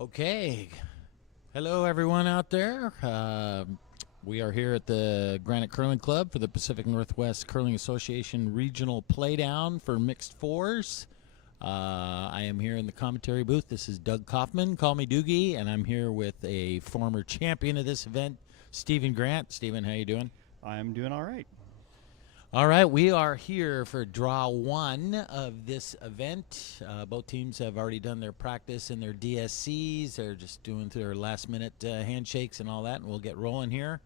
Okay. Hello, everyone out there. We are here at the Granite Curling Club for the Pacific Northwest Curling Association Regional Playdown for Mixed Fours. I am here in the commentary booth. This is Doug Kaufman. Call me Doogie, and I'm here with a former champion of this event, Stephen Grant. Stephen, how you doing? I'm doing all right. All right, we are here for draw one of this event. Both teams have already done their practice and their DSCs. They're just doing their last-minute handshakes and all that, and we'll get rolling here.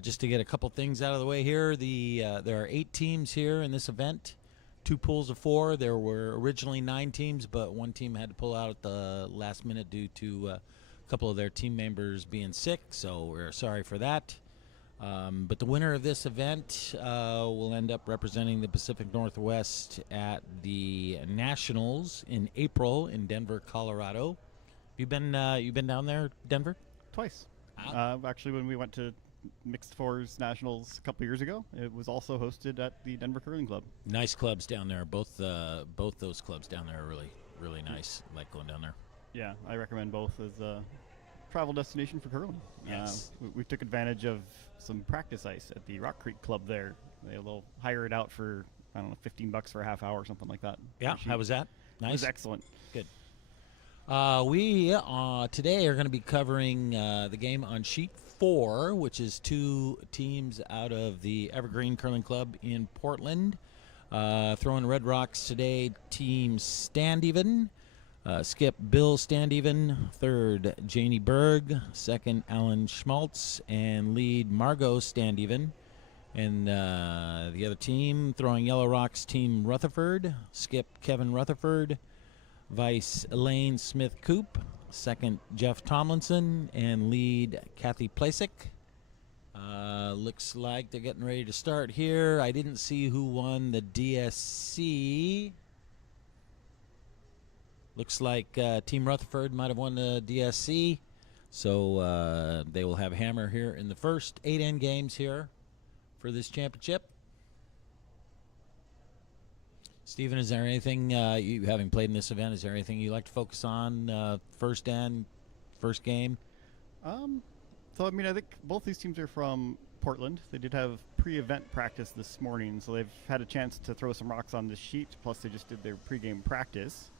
Just to get a couple things out of the way here, there are 8 teams here in this event, 2 pools of 4. There were originally 9 teams, but one team had to pull out at the last minute due to a couple of their team members being sick, so we're sorry for that. But the winner of this event will end up representing the Pacific Northwest at the Nationals in April in Denver, Colorado. You've been down there, Denver? Twice. Ah. Actually, when we went to Mixed Fours Nationals a couple years ago, it was also hosted at the Denver Curling Club. Nice clubs down there. Both those clubs down there are really nice. I like going down there. Yeah, I recommend both as a travel destination for curling. Yes. We took advantage of some practice ice at the Rock Creek Club there. They'll hire it out for, I don't know, $15 for a half hour or something like that. Yeah, how was that? Nice? It was excellent. Good. We today are going to be covering the game on sheet 4, which is 2 teams out of the Evergreen Curling Club in Portland. Throwing Red Rocks today, team Standeven. Skip Bill Standeven, third Janie Berg, second Alan Schmaltz, and lead Margot Standeven. And the other team throwing Yellow Rocks, team Rutherford, skip Kevin Rutherford, vice Elaine Smith-Coop, second Jeff Tomlinson, and lead Kathy Plasek. Looks like they're getting ready to start here. I didn't see who won the DSC. Looks like Team Rutherford might have won the DSC, so they will have hammer here in the first 8 end games here for this championship. Stephen, is there anything, you having played in this event, is there anything you like to focus on first end, first game? So, I mean, I think both these teams are from Portland. They did have pre-event practice this morning, so they've had a chance to throw some rocks on this sheet, plus they just did their pre-game practice.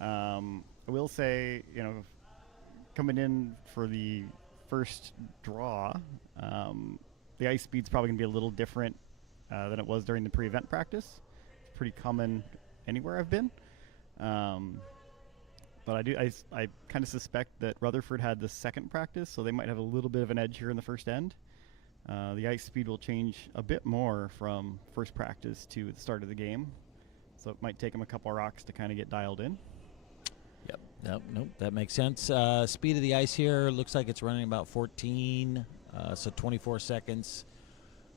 I will say, coming in for the first draw, the ice speed's probably going to be a little different than it was during the pre-event practice. It's pretty common anywhere I've been. But I kind of suspect that Rutherford had the second practice, so they might have a little bit of an edge here in the first end. The ice speed will change a bit more from first practice to the start of the game, so it might take them a couple of rocks to kind of get dialed in. Yep. Nope. That makes sense. Speed of the ice here looks like it's running about 14, so 24 seconds.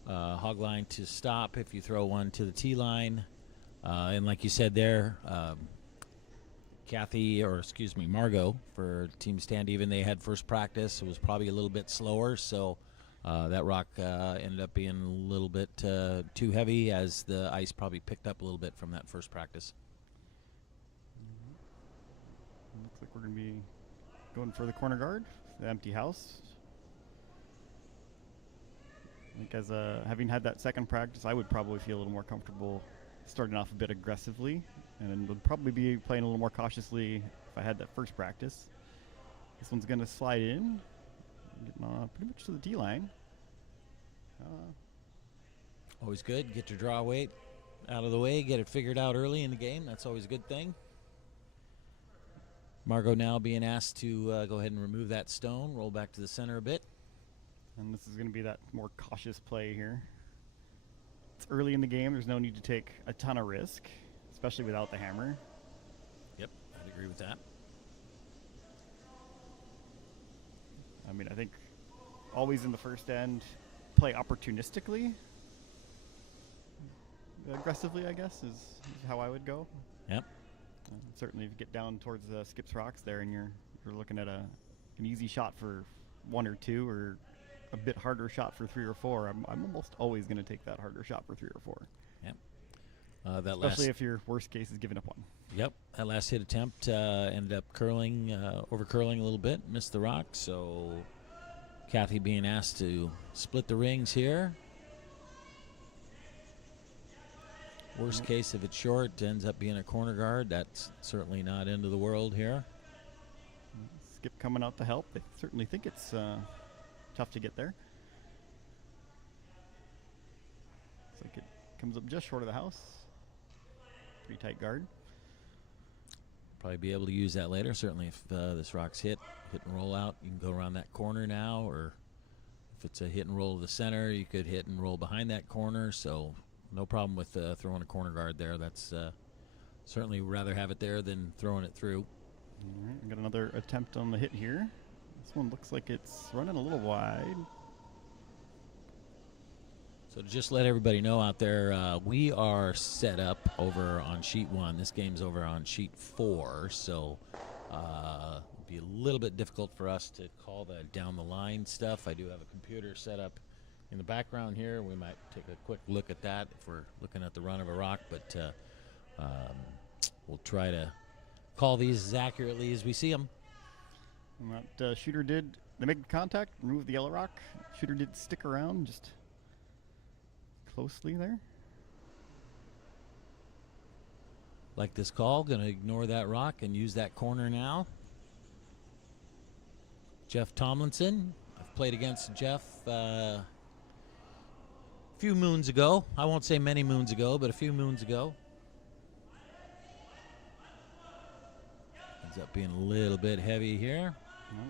Hog line to stop if you throw one to the tee line. And like you said there, Margot for Team Standeven, they had first practice. It was probably a little bit slower, so that rock ended up being a little bit too heavy as the ice probably picked up a little bit from that first practice. Looks like we're going to be going for the corner guard, the empty house. I think as having had that second practice, I would probably feel a little more comfortable starting off a bit aggressively, and would probably be playing a little more cautiously if I had that first practice. This one's going to slide in, getting pretty much to the D-line. Always good. Get your draw weight out of the way. Get it figured out early in the game. That's always a good thing. Margot now being asked to go ahead and remove that stone, roll back to the center a bit. And this is going to be that more cautious play here. It's early in the game. There's no need to take a ton of risk, especially without the hammer. Yep, I'd agree with that. I mean, I think always in the first end, play opportunistically. Aggressively, I guess, is how I would go. Yep. Certainly, if you get down towards Skip's Rocks there, and you're looking at an easy shot for 1 or 2, or a bit harder shot for 3 or 4, I'm almost always going to take that harder shot for 3 or 4. Yep. That Especially last, if your worst case is giving up one. yep, that last hit attempt ended up curling, over curling a little bit, missed the rock. So Kathy being asked to split the rings here. Worst case, if it's short, ends up being a corner guard. That's certainly not end of the world here. Skip coming out to help. They certainly think it's tough to get there. Looks like it comes up just short of the house. Pretty tight guard. Probably be able to use that later. Certainly if this rock's hit and roll out, you can go around that corner now. Or if it's a hit and roll to the center, you could hit and roll behind that corner. So no problem with throwing a corner guard there. That's certainly rather have it there than throwing it through. All right, we got another attempt on the hit here. This one looks like it's running a little wide. So to just let everybody know out there, we are set up over on sheet 1. This game's over on sheet 4, so it'll be a little bit difficult for us to call the down the line stuff. I do have a computer set up in the background here. We might take a quick look at that if we're looking at the run of a rock, but we'll try to call these as accurately as we see them. And that shooter did, they make contact, remove the yellow rock. Shooter did stick around just closely there. Like this call, going to ignore that rock and use that corner now. Jeff Tomlinson. I've played against Jeff a few moons ago. I won't say many moons ago, but a few moons ago. Ends up being a little bit heavy here. Well,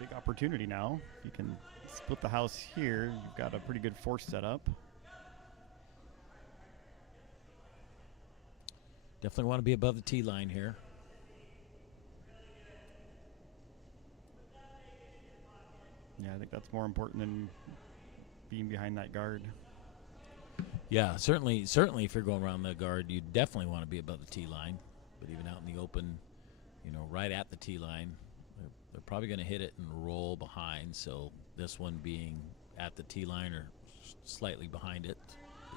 big opportunity now. If you can split the house here, you've got a pretty good force set up. Definitely want to be above the tee line here. Yeah, I think that's more important than being behind that guard. Yeah, certainly if you're going around the guard, you definitely want to be above the tee line. But even out in the open, right at the tee line, they're probably going to hit it and roll behind. So this one being at the tee line or slightly behind it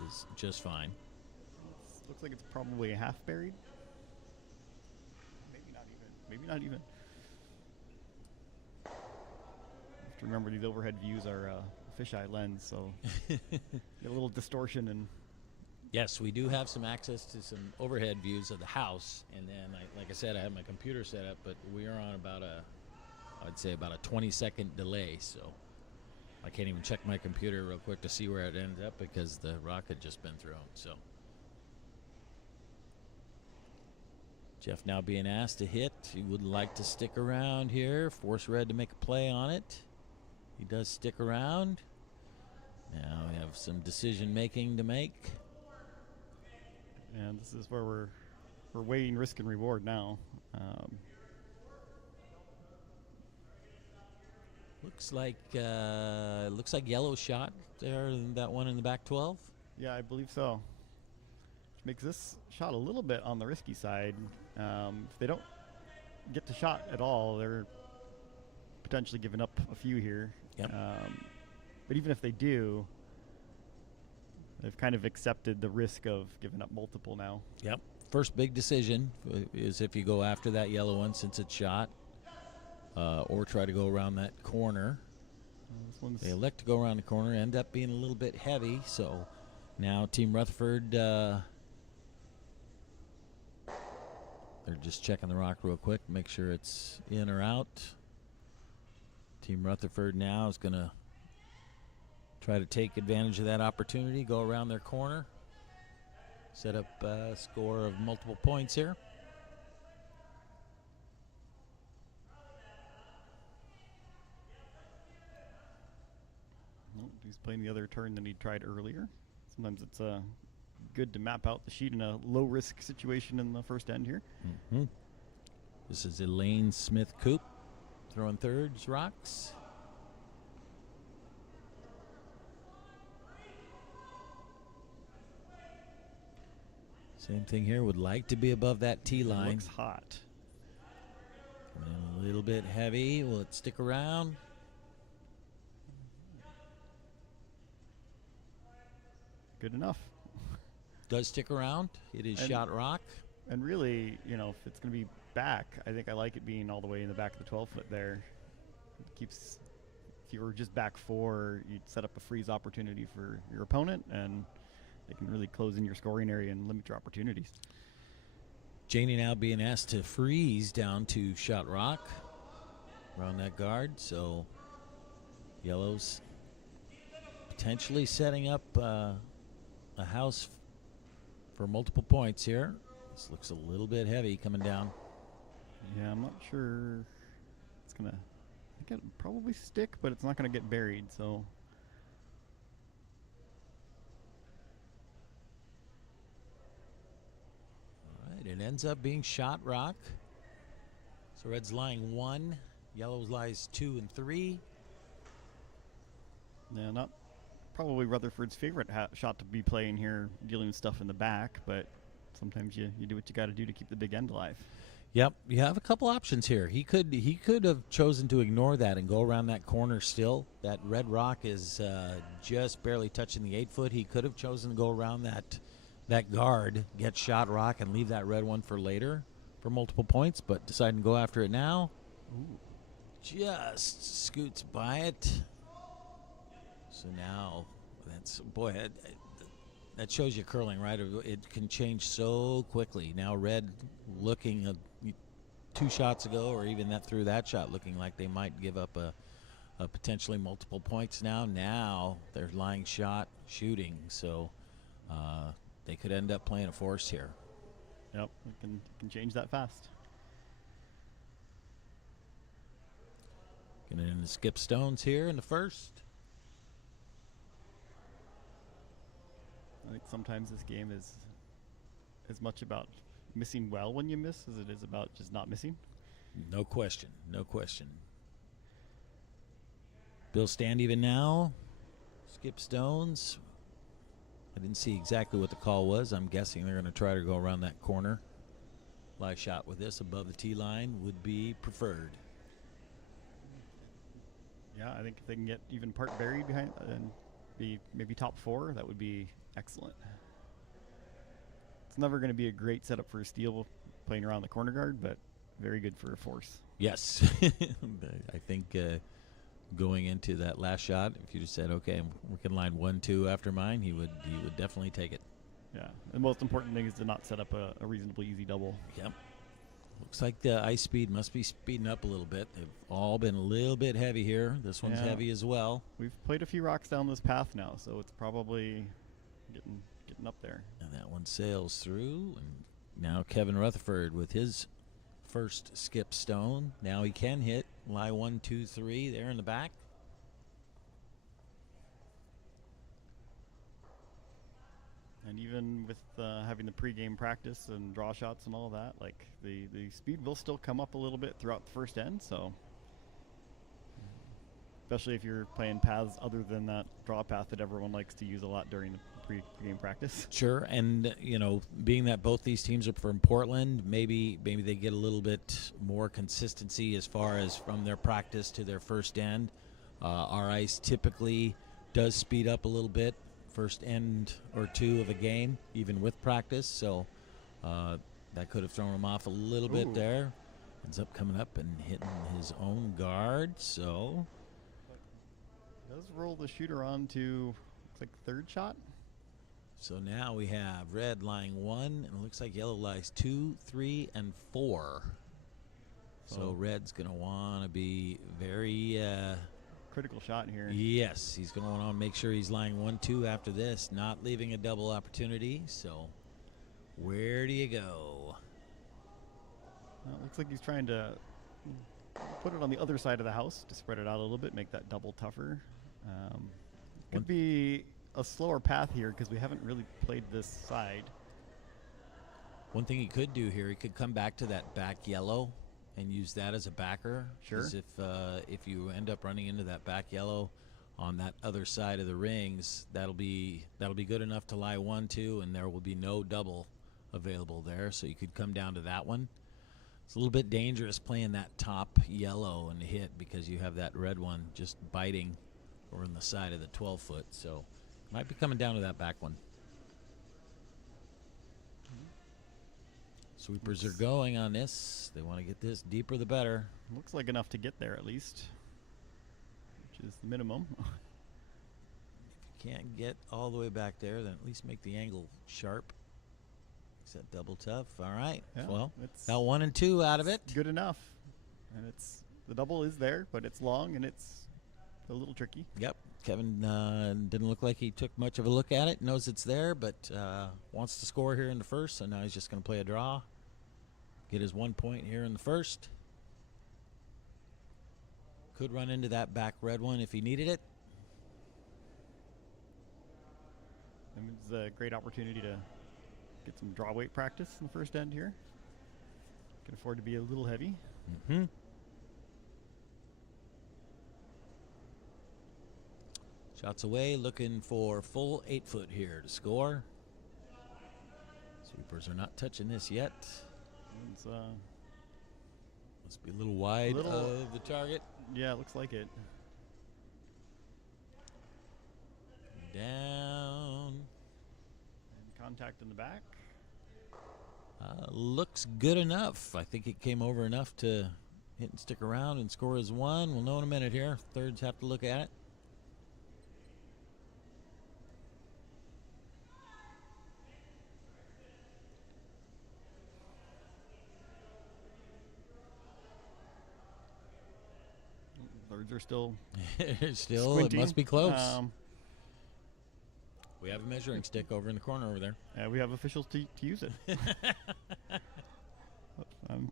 is just fine. Looks like it's probably a half buried. Maybe not even. Maybe not even. You have to remember these overhead views are fisheye lens, so get a little distortion. And yes, we do have some access to some overhead views of the house, and then like I said, I have my computer set up, but we are on about I'd say about a 20-second delay, so I can't even check my computer real quick to see where it ends up because the rock had just been thrown. So Jeff now being asked to hit. He would like to stick around here, force Red to make a play on it. He does stick around. Now we have some decision making to make. And this is where we're weighing risk and reward now. Looks like yellow shot there, that one in the back 12. Yeah, I believe so. Which makes this shot a little bit on the risky side. If they don't get to shot at all, they're potentially giving up a few here. Yep. But even if they do, they've kind of accepted the risk of giving up multiple now. Yep. First big decision is if you go after that yellow one since it's shot, or try to go around that corner. They elect to go around the corner, end up being a little bit heavy. So now Team Rutherford, they're just checking the rock real quick, make sure it's in or out. Team Rutherford now is going to try to take advantage of that opportunity, go around their corner, set up a score of multiple points here. Nope, he's playing the other turn than he tried earlier. Sometimes it's good to map out the sheet in a low-risk situation in the first end here. Mm-hmm. This is Elaine Smith-Coop throwing thirds rocks. Same thing here. Would like to be above that tee line. Looks hot. Coming in a little bit heavy. Will it stick around? Good enough. does stick around. It is And- shot rock. And really, if it's going to be back, I think I like it being all the way in the back of the 12-foot there. It keeps, if you were just back 4, you'd set up a freeze opportunity for your opponent, and they can really close in your scoring area and limit your opportunities. Janie now being asked to freeze down to shot rock around that guard. So yellow's potentially setting up a house for multiple points here. This looks a little bit heavy coming down. Yeah, I'm not sure it's going to, I think it'll probably stick, but it's not going to get buried, so. All right, it ends up being shot rock. So red's lying 1, yellow's lies 2 and 3. Yeah, not probably Rutherford's favorite shot to be playing here, dealing with stuff in the back, but sometimes you do what you got to do to keep the big end alive. Yep, you have a couple options here. He could have chosen to ignore that and go around that corner still. That red rock is just barely touching the 8-foot. He could have chosen to go around that guard, get shot rock, and leave that red one for later for multiple points, but deciding to go after it now. Ooh. Just scoots by it. So now, that shows you curling, right? It can change so quickly. Now red looking 2 shots ago, or even through that shot, looking like they might give up a potentially multiple points now. Now they're lying shot, shooting, so they could end up playing a force here. Yep, it can change that fast. Getting into skip stones here in the first. I think sometimes this game is as much about missing well when you miss as it is about just not missing. No question, no question. Bill stand even now. Skip stones. I didn't see exactly what the call was. I'm guessing they're going to try to go around that corner. Live shot with this above the tee line would be preferred. Yeah, I think if they can get even part buried behind and be maybe top 4, that would be excellent. It's never going to be a great setup for a steal playing around the corner guard, but very good for a force. Yes. I think going into that last shot, if you just said, okay, we can line 1-2 after mine, he would definitely take it. Yeah, the most important thing is to not set up a reasonably easy double. Yep. Looks like the ice speed must be speeding up a little bit. They've all been a little bit heavy here. This one's heavy as well. We've played a few rocks down this path now, so it's probably getting up there. And that one sails through. And now Kevin Rutherford with his first skip stone. Now he can hit. Lie 1, 2, 3 there in the back. And even with having the pregame practice and draw shots and all that, like the speed will still come up a little bit throughout the first end. So, especially if you're playing paths other than that draw path that everyone likes to use a lot during the pregame practice. Sure, and being that both these teams are from Portland, maybe they get a little bit more consistency as far as from their practice to their first end. Our ice typically does speed up a little bit first end or 2 of a game, even with practice. So that could have thrown him off a little bit there. Ends up coming up and hitting his own guard. So does roll the shooter on to looks like third shot. So now we have red lying 1, and it looks like yellow lies 2, 3, and 4. So red's going to want to be very critical shot here. Yes, he's going to want to make sure he's lying 1, 2 after this, not leaving a double opportunity. So where do you go? Well, it looks like he's trying to put it on the other side of the house to spread it out a little bit, make that double tougher. Could be a slower path here because we haven't really played this side. One thing he could do here, he could come back to that back yellow and use that as a backer. Sure. Because if you end up running into that back yellow on that other side of the rings, that'll be good enough to lie 1, 2, and there will be no double available there. So you could come down to that one. It's a little bit dangerous playing that top yellow and hit because you have that red one just biting over on the side of the 12-foot. So might be coming down to that back one. Sweepers are going on this. They want to get this deeper the better. Looks like enough to get there at least, which is the minimum. If you can't get all the way back there, then at least make the angle sharp. Is that double tough? All right. Yeah, Well, it's got 1 and 2 out of it. good enough. And the double is there, but it's long and it's a little tricky. Yep. Kevin didn't look like he took much of a look at it. Knows it's there, but wants to score here in the first. So now he's just going to play a draw. Get his 1 point here in the first. Could run into that back red one if he needed it. And it's a great opportunity to get some draw weight practice in the first end here. Can afford to be a little heavy. Mm-hmm. Shots away, looking for full 8-foot here to score. Sweepers are not touching this yet. It's, Must be a little wide of the target. yeah, it looks like it. Down. And contact in the back. Looks good enough. I think it came over enough to hit and stick around and score as one. We'll know in a minute here. Thirds have to look at it. Thirds are still Still, squinting. it must be close. We have a measuring stick over in the corner over there. We have officials to use it.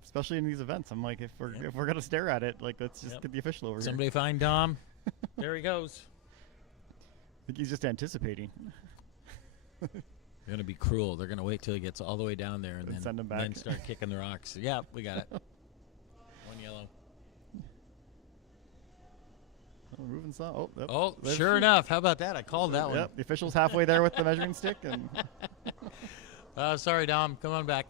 Especially in these events, I'm like, if we're gonna stare at it, like let's just get the official over Somebody find Dom. There he goes. I think he's just anticipating. They're going to be cruel. They're going to wait till he gets all the way down there and then send him back. Then start kicking the rocks. Yeah, we got it. 1 yellow. Moving some. Oh, yep. Oh, sure enough. How about that? I called that one. Yep, the official's halfway there with the measuring stick, and Sorry, Dom. Come on back.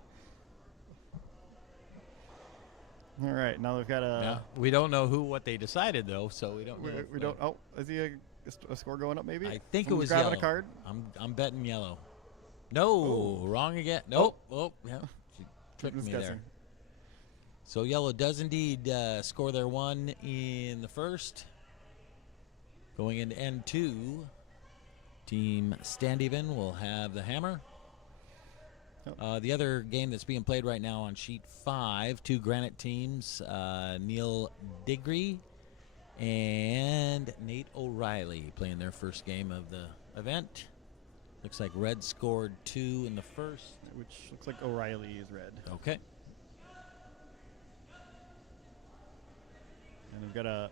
all right, now they've got a. We don't know what they decided though, so we don't know. We don't. Oh, is he a score going up? Maybe. I think Someone's it was grabbing yellow. a card. I'm betting yellow. No, wrong again. Nope. Oh, yeah. She tricked Just me guessing. there. So yellow does indeed score their one in the first. Going into end two, Team Stand Even will have the hammer. The other game that's being played right now on sheet 5, two Granite teams, Neil Digree and Nate O'Reilly playing their first game of the event. Looks like red scored 2 in the first. Which looks like O'Reilly is red. Okay. And we've got a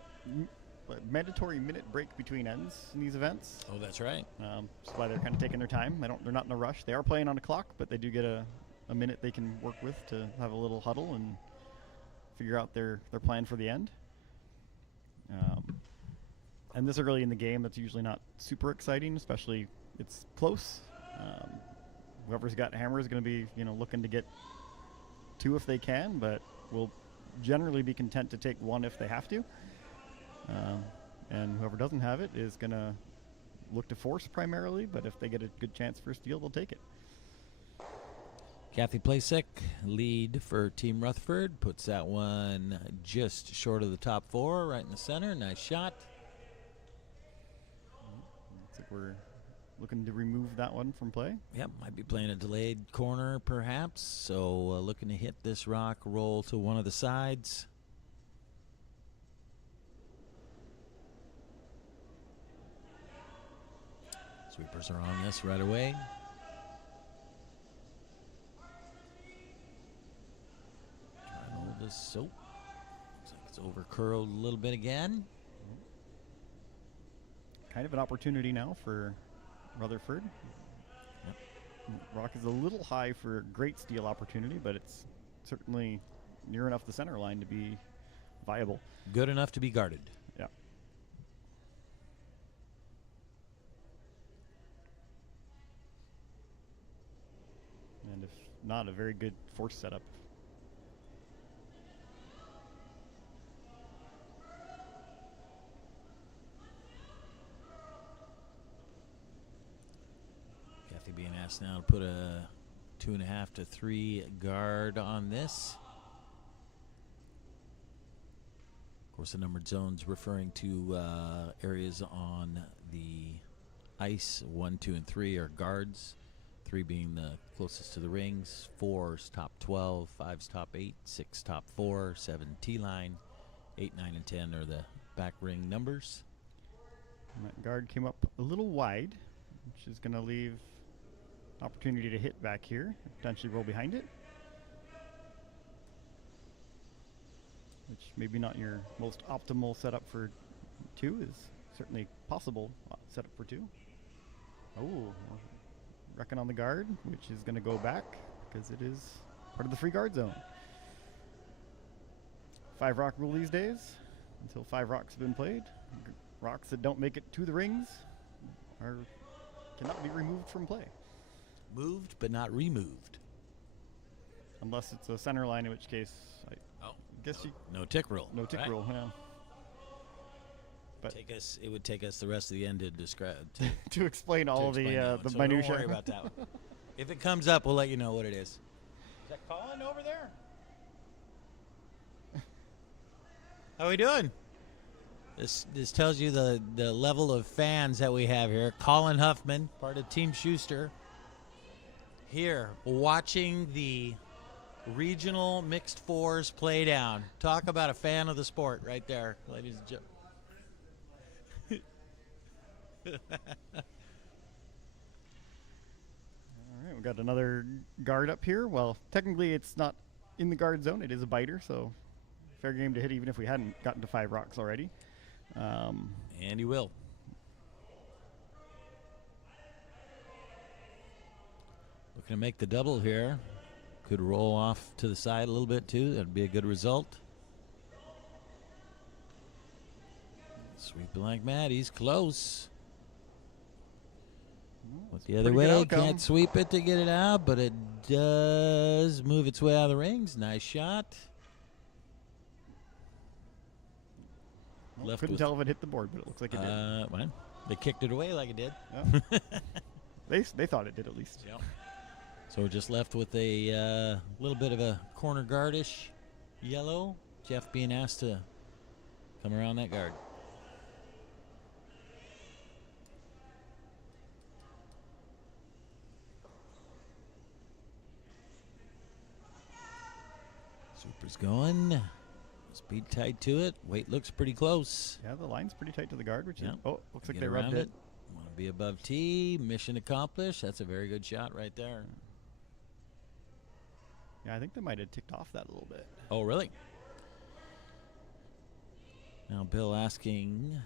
mandatory minute break between ends in these events. Oh, that's right. That's why they're kind of taking their time. They're not in a rush. They are playing on a clock, but they do get a minute they can work with to have a little huddle and figure out their plan for the end. And this early in the game, that's usually not super exciting, especially it's close. Whoever's got hammer is going to be looking to get 2 if they can, but will generally be content to take 1 if they have to. And whoever doesn't have it is going to look to force primarily, but if they get a good chance for a steal, they'll take it. Kathy Plasek, lead for Team Rutherford, puts that one just short of the top 4, right in the center. Nice shot. Looks like we're looking to remove that one from play. Yep, might be playing a delayed corner perhaps. So looking to hit this rock, roll to one of the sides. Sweepers are on this right away. Trying to hold this soap. Looks like it's over curled a little bit again. Kind of an opportunity now for Rutherford. Yep. Rock is a little high for a great steal opportunity, but it's certainly near enough the center line to be viable. Good enough to be guarded. Yeah. And if not, a very good force setup. Kathy being asked now to put a 2.5 to 3 guard on this. Of course, the numbered zones referring to areas on the ice. 1, 2, and 3 are guards. 3 being the closest to the rings. 4's top 12. 5's top 8. 6 top 4. 7 T-line. 8, 9, and 10 are the back ring numbers. And that guard came up a little wide, which is going to leave opportunity to hit back here, potentially roll behind it. Which maybe not your most optimal setup for 2 is certainly possible setup for 2. Oh, reckon on the guard, which is going to go back because it is part of the free guard zone. 5 rock rule these days. Until 5 rocks have been played, rocks that don't make it to the rings cannot be removed from play. Moved but not removed. Unless it's a center line, in which case I guess no tick rule. no tick rule, yeah. But It would take us the rest of the end to describe to explain all explain the that one. So minutiae. Don't worry about that one. If it comes up, we'll let you know what it is. Is that Colin over there? How we doing? This tells you the level of fans that we have here. Colin Huffman, part of Team Schuster, here watching the regional mixed fours play down. Talk about a fan of the sport right there, ladies and gentlemen. All right, we got another guard up here. Well, technically it's not in the guard zone. It is a biter, so fair game to hit even if we hadn't gotten to 5 rocks already. And he will. Looking to make the double here. Could roll off to the side a little bit too. That'd be a good result. Sweep like Matt. He's close. But the other way, can't sweep it to get it out, but it does move its way out of the rings. Nice shot. Well, couldn't tell if it hit the board, but it looks like it did. Well, they kicked it away like it did. Yeah. They thought it did at least. Yep. So we're just left with a little bit of a corner guardish yellow. Jeff being asked to come around that guard. Super's going. Speed tied to it. Weight looks pretty close. Yeah, the line's pretty tight to the guard, which Yep. is, looks like Get they rubbed around it. Want to be above tee. Mission accomplished. That's a very good shot right there. Yeah, I think they might have ticked off that a little bit. Oh, really? Now Bill asking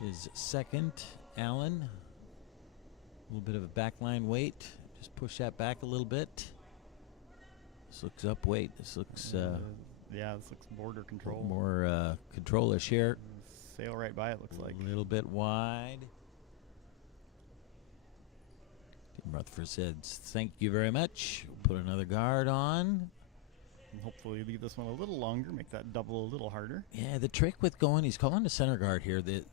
his second, Allen. A little bit of a backline weight. Just push that back a little bit. This looks up weight. This looks yeah, this looks border control. more control-ish here. Sail right by it, looks like. A little bit wide. Tim Rutherford said, thank you very much. We'll put another guard on. And hopefully leave this one a little longer, make that double a little harder. Yeah, the trick with going, he's calling a center guard here. The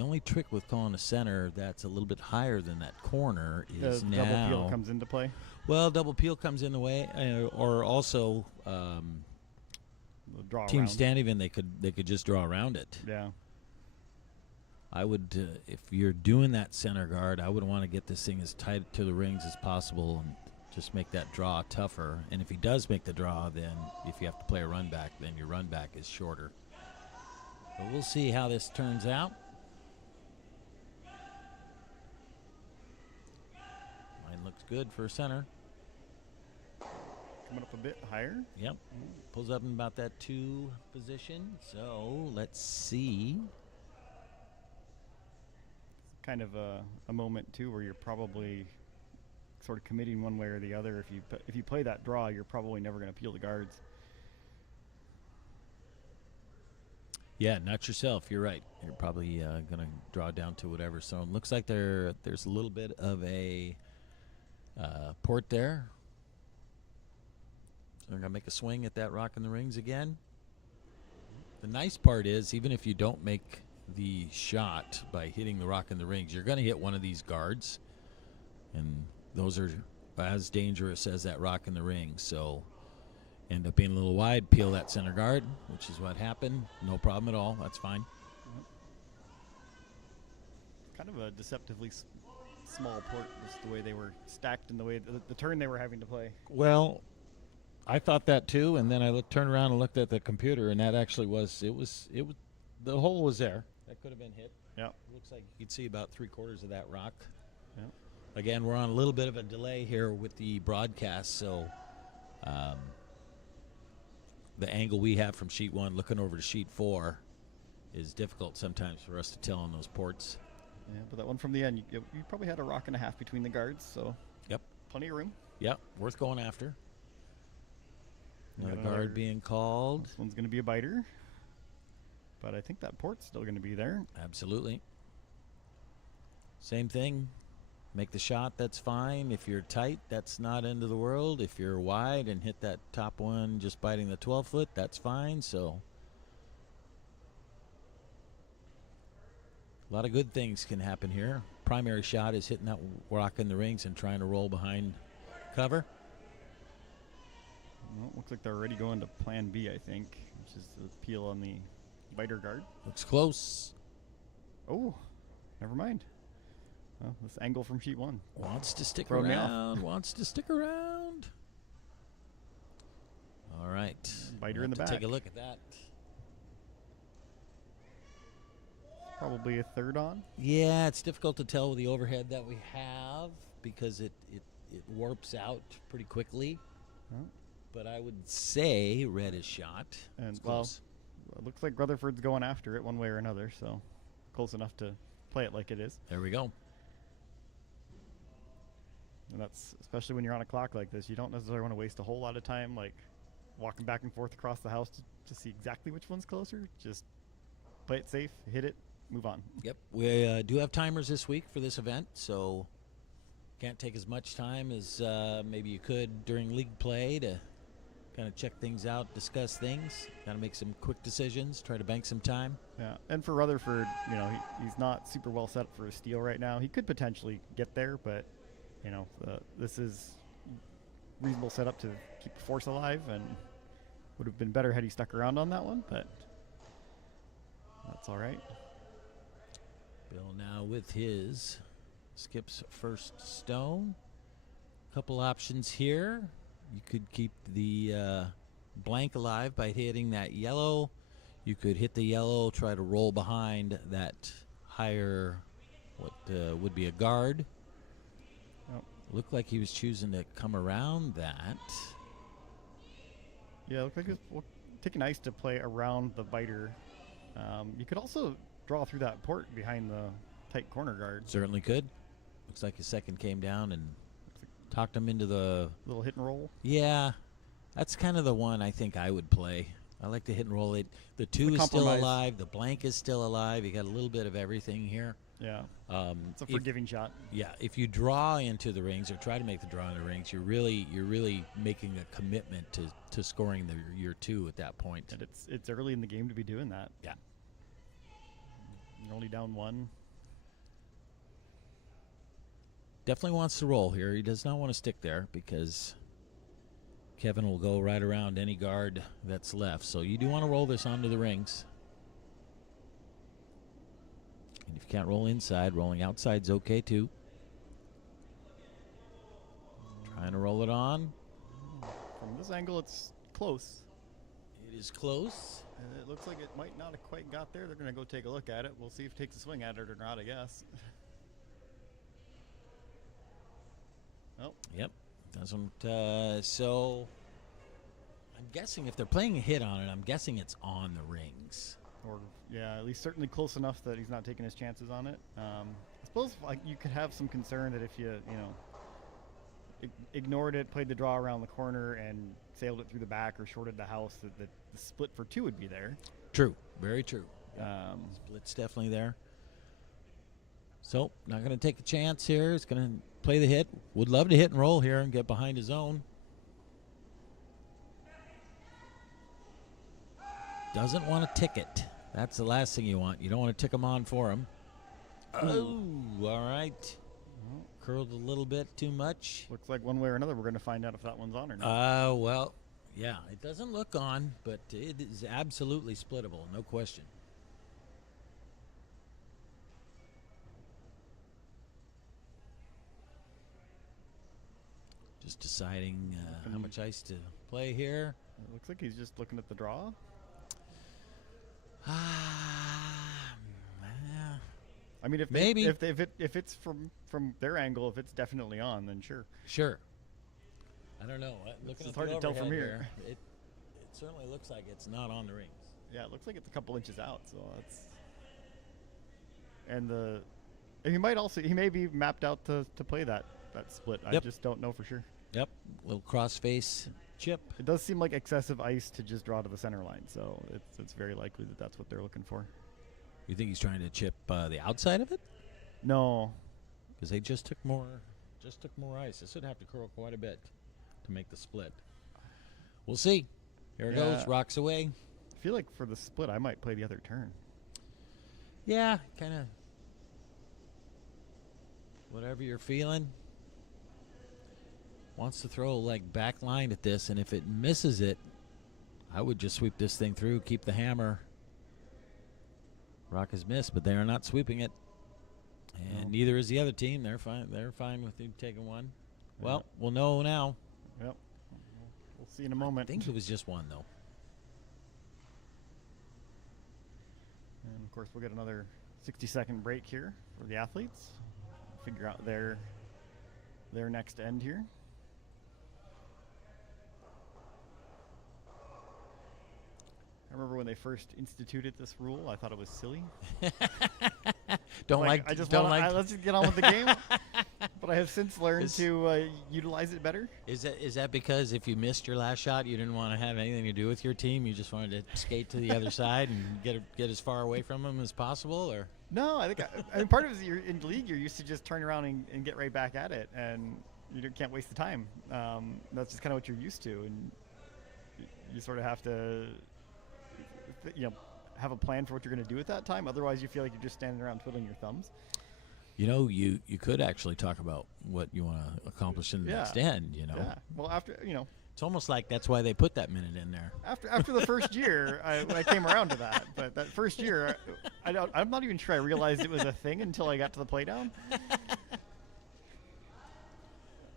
only trick with calling a center that's a little bit higher than that corner is The now. double peel comes into play. Well, double peel comes in the way, or also The draw team around. stand even they could just draw around it. Yeah. I would, if you're doing that center guard, I would want to get this thing as tight to the rings as possible and just make that draw tougher. And if he does make the draw, then if you have to play a run back, then your run back is shorter. But we'll see how this turns out. Line looks good for center. Coming up a bit higher. Yep. Pulls up in about that 2 position. So let's see. Kind of a moment too where you're probably sort of committing one way or the other. If you play that draw, you're probably never going to peel the guards. Yeah, not yourself. You're right. You're probably going to draw down to whatever. So it looks like there's a little bit of a port there. So they're going to make a swing at that rock in the rings again. The nice part is, even if you don't make the shot by hitting the rock in the rings, you're going to hit one of these guards. And those are as dangerous as that rock in the ring. So end up being a little wide, peel that center guard, which is what happened. No problem at all. That's fine. Kind of a deceptively small port, just the way they were stacked and the way the turn they were having to play. Well, I thought that too, and then I turned around and looked at the computer, and that actually was the hole was there. That could have been hit. Yeah. Looks like you could see about 3/4 of that rock. Yeah. Again, we're on a little bit of a delay here with the broadcast, so the angle we have from sheet 1 looking over to sheet 4 is difficult sometimes for us to tell on those ports. Yeah, but that one from the end, you probably had a rock and a half between the guards, so Yep. plenty of room. Yep, worth going after. Another Got guard another- being called. This one's going to be a biter, but I think that port's still going to be there. Absolutely. Same thing. Make the shot, that's fine. If you're tight, that's not end of the world. If you're wide and hit that top one just biting the 12-foot, that's fine. So a lot of good things can happen here. Primary shot is hitting that rock in the rings and trying to roll behind cover. Well, looks like they're already going to plan B, I think, which is the peel on the biter guard. Looks close. Oh, never mind. Well, this angle from sheet 1. Wants to stick Throw me off. around. Wants to stick around. All right. Biter We'll in the have to Take a back. look at that. Probably a third on. Yeah, it's difficult to tell with the overhead that we have because it warps out pretty quickly. Oh. But I would say red is shot. And It's well, close. it looks like Rutherford's going after it one way or another, so close enough to play it like it is. There we go. And that's especially when you're on a clock like this. You don't necessarily want to waste a whole lot of time like walking back and forth across the house to see exactly which one's closer. Just play it safe, hit it, move on. Yep. We do have timers this week for this event, so can't take as much time as maybe you could during league play to kind of check things out, discuss things, kind of make some quick decisions, try to bank some time. Yeah, and for Rutherford, you know, he's not super well set up for a steal right now. He could potentially get there, but you know, this is reasonable setup to keep the force alive, and would have been better had he stuck around on that one, but that's all right. Bill now with his skips first stone. Couple options here. You could keep the blank alive by hitting that yellow. You could hit the yellow, try to roll behind that higher, what would be a guard. Yep. Looked like he was choosing to come around that. Yeah, it looked like he was taking ice to play around the biter. You could also draw through that port behind the tight corner guard. Certainly could. Looks like his second came down and talked him into the... Little hit and roll. Yeah, that's kind of the one I think I would play. I like to hit and roll it. The 2 is still compromise. alive. The blank is still alive. You got a little bit of everything here. Yeah, it's a If- forgiving shot. Yeah, if you draw into the rings or try to make the draw in the rings, you're really making a commitment to scoring your 2 at that point. And it's early in the game to be doing that. Yeah. You're only down 1. Definitely wants to roll here. He does not want to stick there because Kevin will go right around any guard that's left. So you do want to roll this onto the rings. And if you can't roll inside, rolling outside's okay too. Trying to roll it on. From this angle, it's close. It is close. And it looks like it might not have quite got there. They're going to go take a look at it. We'll see if it takes a swing at it or not, I guess. Oh, Yep. Doesn't. So I'm guessing if they're playing a hit on it, I'm guessing it's on the rings. or yeah, at least certainly close enough that he's not taking his chances on it. I suppose like you could have some concern that if you ignored it, played the draw around the corner, and sailed it through the back or shorted the house, that the split for 2 would be there. True. Very true. Um, Split's definitely there. So, not going to take a chance here. He's going to play the hit. Would love to hit and roll here and get behind his own. Doesn't want to tick it. That's the last thing you want. You don't want to tick him on for him. Oh, all right. curled a little bit too much. Looks like one way or another we're going to find out if that one's on or not. Well, yeah, it doesn't look on, but it is absolutely splittable, no question. Just deciding how much ice to play here. It looks like he's just looking at the draw. I mean, if it's from their angle, if it's definitely on, then sure. Sure. I don't know. Looking It's at hard to tell from here. It certainly looks like it's not on the rings. Yeah, it looks like it's a couple inches out. So that's. And he may be mapped out to play that split. Yep. I just don't know for sure. Yep. Little crossface chip. It does seem like excessive ice to just draw to the center line, so it's very likely that that's what they're looking for. You think he's trying to chip the outside of it? No, because they just took more ice. This would have to curl quite a bit to make the split. We'll see. Here it goes. Rocks away. I feel like for the split, I might play the other turn. Yeah, kind of. Whatever you're feeling. Wants to throw like back line at this, and if it misses it, I would just sweep this thing through, keep the hammer. Rock is missed, but they are not sweeping it. And neither is the other team. They're fine. They're fine with you taking one. Well, we'll know now. Yep. We'll see in a moment. I think it was just one, though. And, of course, we'll get another 60-second break here for the athletes. Figure out their next end here. I remember when they first instituted this rule, I thought it was silly. Let's just get on with the game. But I have since learned to utilize it better. Is that because if you missed your last shot, you didn't want to have anything to do with your team? You just wanted to skate to the other side and get as far away from them as possible, or? No, I think part of it is you're in league. You're used to just turn around and get right back at it, and you can't waste the time. That's just kind of what you're used to, and you sort of have to, have a plan for what you're going to do at that time. Otherwise, you feel like you're just standing around twiddling your thumbs. You could actually talk about what you want to accomplish in the next end. Yeah. Well, after it's almost like that's why they put that minute in there. After the first year, I came around to that. But that first year, I'm not even sure I realized it was a thing until I got to the playdown.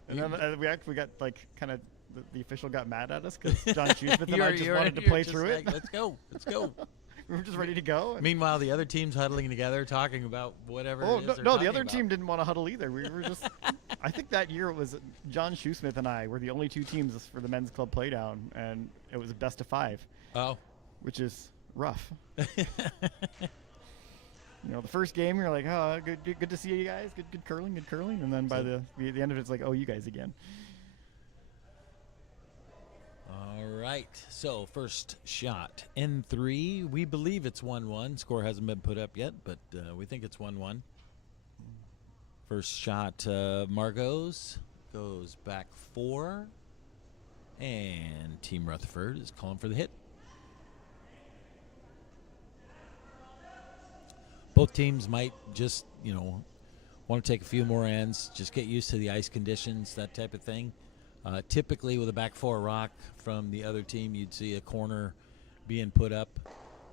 And then we got like kind of the official got mad at us because John Shoesmith and I just wanted to play through it. Let's go. We were just ready to go. Meanwhile, the other team's huddling together, talking about whatever. No, the other team didn't want to huddle either. We were just. I think that year it was John Shoesmith and I were the only two teams for the men's club playdown, and it was a best of 5. Oh, which is rough. The first game you're like, oh, good to see you guys, good curling, and then by the end of it, it's like, oh, you guys again. All right, so first shot, N3. We believe it's 1-1. Score hasn't been put up yet, but we think it's 1-1. First shot, Margot's goes back 4. And Team Rutherford is calling for the hit. Both teams might just, want to take a few more ends, just get used to the ice conditions, that type of thing. Typically with a back 4 rock from the other team, you'd see a corner being put up.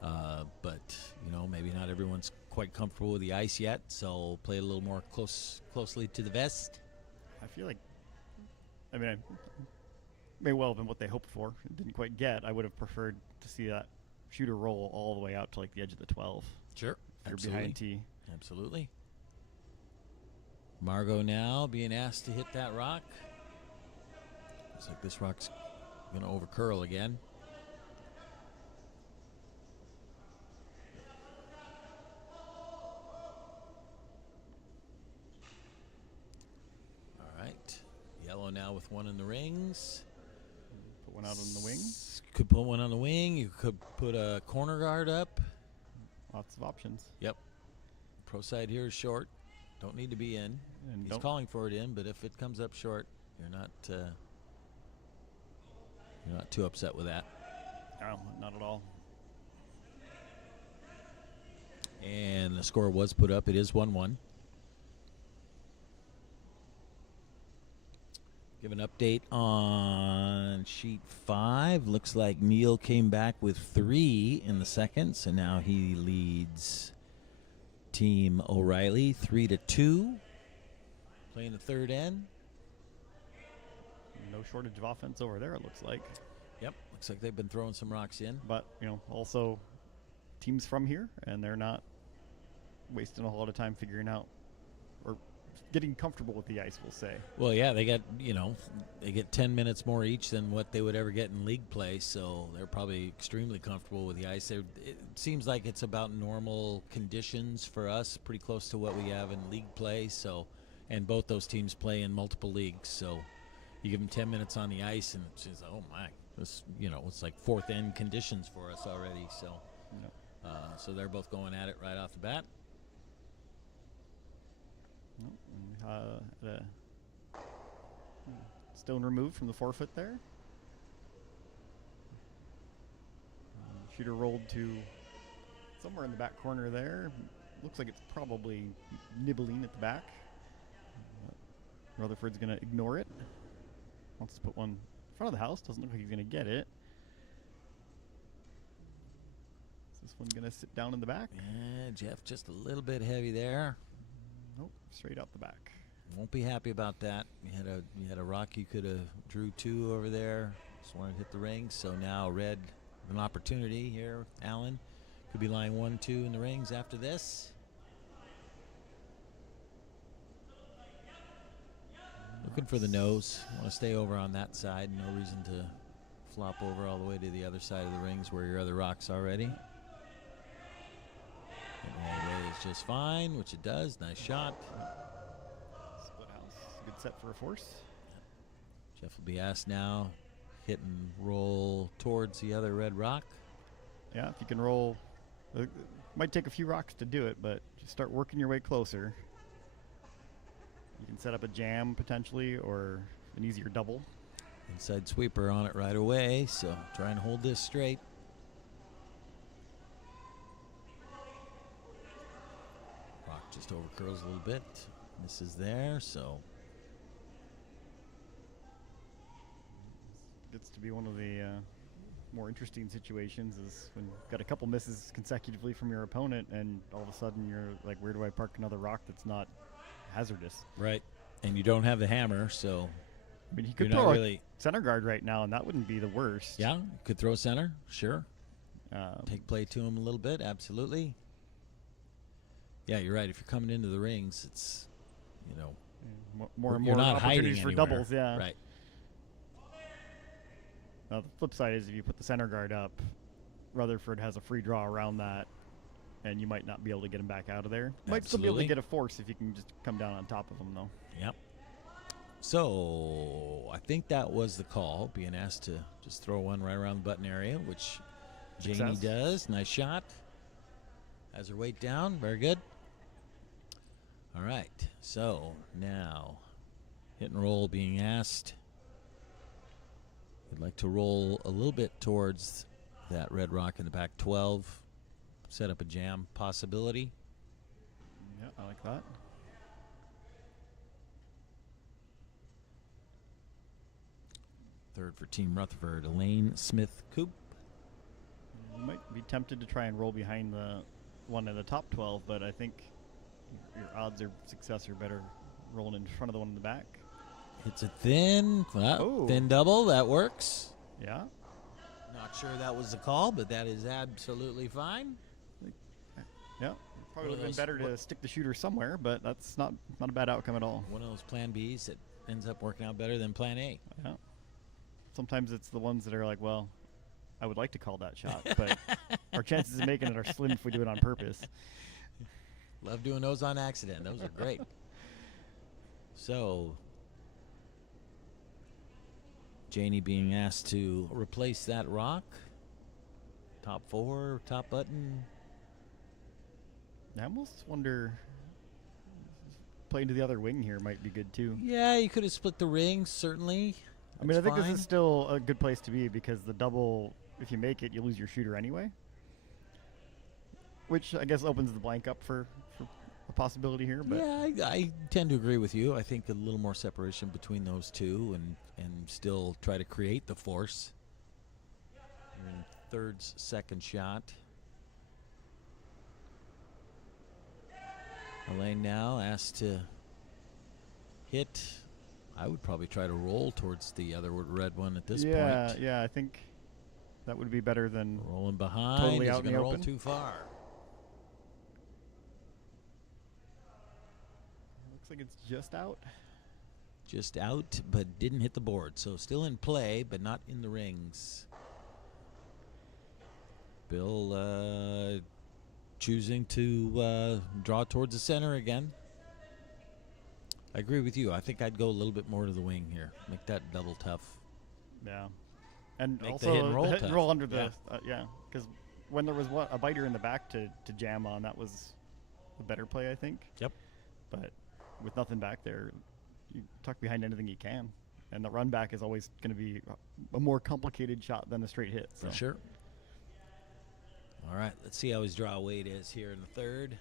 But, maybe not everyone's quite comfortable with the ice yet, so play a little more closely to the vest. I feel like, it may well have been what they hoped for. It didn't quite get. I would have preferred to see that shooter roll all the way out to like the edge of the 12. Sure. If you're behind T. Absolutely. Margot now being asked to hit that rock. Looks like this rock's going to over curl again. All right. Yellow now with one in the rings. Put one out on the wing. Could put one on the wing. You could put a corner guard up. Lots of options. Yep. Pro side here is short. Don't need to be in. And he's calling for it in, but if it comes up short, you're not too upset with that. No, not at all. And the score was put up. It is 1-1. Give an update on sheet 5. Looks like Neil came back with 3 in the second, so now he leads Team O'Reilly 3-2. Playing the third end. No shortage of offense over there, it looks like. Yep, looks like they've been throwing some rocks in. But, also teams from here, and they're not wasting a whole lot of time figuring out or getting comfortable with the ice, we'll say. Well, yeah, they get 10 minutes more each than what they would ever get in league play, so they're probably extremely comfortable with the ice. It seems like it's about normal conditions for us, pretty close to what we have in league play. So, and both those teams play in multiple leagues, so you give them 10 minutes on the ice, and it's just, oh my, this, it's like fourth end conditions for us already. So, so they're both going at it right off the bat. Stone removed from the forefoot there. Shooter rolled to somewhere in the back corner there. Looks like it's probably nibbling at the back. Rutherford's going to ignore it. Wants to put one in front of the house. Doesn't look like he's going to get it. Is this one going to sit down in the back? Yeah, Jeff just a little bit heavy there. Nope, straight out the back. Won't be happy about that. You had a rock you could have drew 2 over there. Just wanted to hit the rings. So now Red an opportunity here. Allen could be lying 1-2 in the rings after this. Looking for the nose. Want to stay over on that side. No reason to flop over all the way to the other side of the rings where your other rock's already. Hitting all the way is just fine, which it does. Nice shot. Split house. Good set for a force. Jeff will be asked now, hit and roll towards the other red rock. Yeah, if you can roll. It might take a few rocks to do it, but just start working your way closer. You can set up a jam potentially or an easier double. Inside sweeper on it right away, so try and hold this straight. Rock just over curls a little bit. Misses there, so. Gets to be one of the more interesting situations is when you've got a couple misses consecutively from your opponent and all of a sudden you're like, where do I park another rock that's not hazardous? Right, and you don't have the hammer, so. I mean, he could throw a center guard right now, and that wouldn't be the worst. Yeah, could throw center, sure. Take play to him a little bit, absolutely. Yeah, you're right. If you're coming into the rings, it's, more and you're more not opportunities hiding for anywhere. doubles. Yeah. Right. The flip side is if you put the center guard up, Rutherford has a free draw around that, and you might not be able to get him back out of there. Might still be able to get a force if you can just come down on top of him, though. Yep. So I think that was the call, being asked to just throw one right around the button area, which Janie does. Nice shot. Has her weight down. Very good. All right. So now hit and roll being asked. We'd like to roll a little bit towards that red rock in the back 12. Set up a jam possibility. Yeah, I like that. Third for Team Rutherford, Elaine Smith-Coop. You might be tempted to try and roll behind the one in the top 12, but I think your odds of success are better rolling in front of the one in the back. It's a thin, thin double. That works. Yeah. Not sure that was the call, but that is absolutely fine. Yeah. Probably would have been better to stick the shooter somewhere, but that's not a bad outcome at all. One of those plan Bs that ends up working out better than plan A. Yeah. Sometimes it's the ones that are like, well, I would like to call that shot, but our chances of making it are slim if we do it on purpose. Love doing those on accident. Those are great. So, Janie being asked to replace that rock. Top 4, top button. I almost wonder, playing to the other wing here might be good too. Yeah, you could have split the rings, certainly. I mean, I think this is still a good place to be because the double, if you make it, you lose your shooter anyway. Which I guess opens the blank up for a possibility here. But Yeah, I tend to agree with you. I think a little more separation between those two, and still try to create the force. And third's second shot. Elaine now asked to hit. I would probably try to roll towards the other red one at this point. Yeah, I think that would be better than Rolling behind. totally Is out in going the to roll open. too far. Looks like it's just out. Just out, but didn't hit the board. So still in play, but not in the rings. Bill choosing to draw towards the center again. I agree with you. I think I'd go a little bit more to the wing here. Make that double tough. Yeah, and Make the also hit and roll hit tough. and roll under Yeah. the because when there was a biter in the back to jam on, that was a better play, I think. Yep. But with nothing back there, you tuck behind anything you can, and the run back is always going to be a more complicated shot than a straight hit. So. For sure. All right, let's see how his draw weight is here in the third.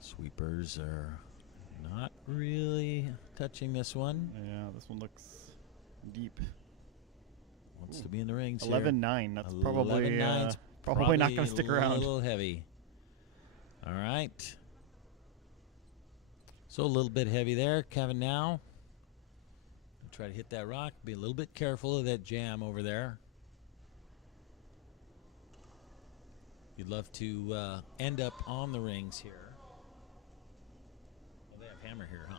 Sweepers are not really touching this one. Yeah, this one looks deep. Wants to be in the rings here. 11-9. That's probably 11-9's probably not going to stick a around. little heavy. All right. So a little bit heavy there. Kevin now. Try to hit that rock. Be a little bit careful of that jam over there. You'd love to end up on the rings here. Well, they have hammer here, huh?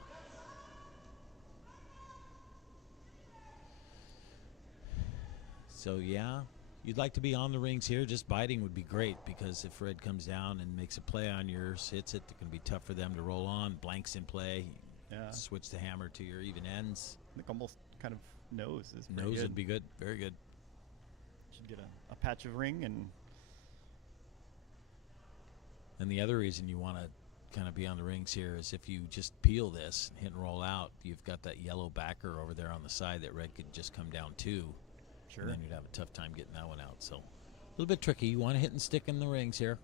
So, yeah, you'd like to be on the rings here. Just biting would be great because if red comes down and makes a play on yours, hits it, it can be tough for them to roll on. Blanks in play. Yeah. Switch the hammer to your even ends. I think almost kind of nose is pretty Nose good. would be good. Very good. Should get a patch of ring and And the other reason you want to kind of be on the rings here is if you just peel this, hit and roll out, you've got that yellow backer over there on the side that red could just come down to. sure. And then you'd have a tough time getting that one out. So a little bit tricky. You want to hit and stick in the rings here.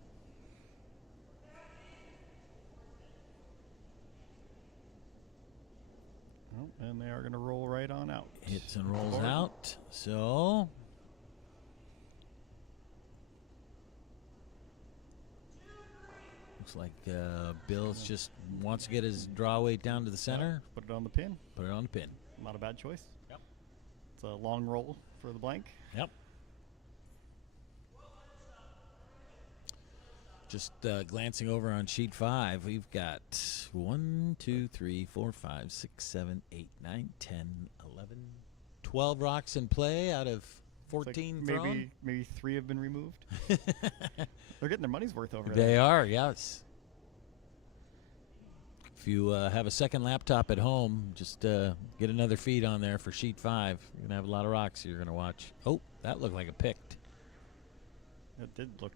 Oh, and they are going to roll right on out. Hits and rolls Forward. out. So looks like Bill's just wants to get his draw weight down to the center. Put it on the pin. Put it on the pin. Not a bad choice. Yep. It's a long roll for the blank. Yep. Just glancing over on sheet 5, we've got 1, 2, 3, 4, 5, 6, 7, 8, 9, 10, 11, 12 rocks in play out of It's like 14 thrown. maybe 3 have been removed. They're getting their money's worth over They there. are, yes. If you have a second laptop at home, just get another feed on there for sheet 5. You're going to have a lot of rocks you're going to watch. Oh, that looked like a picked. It did look,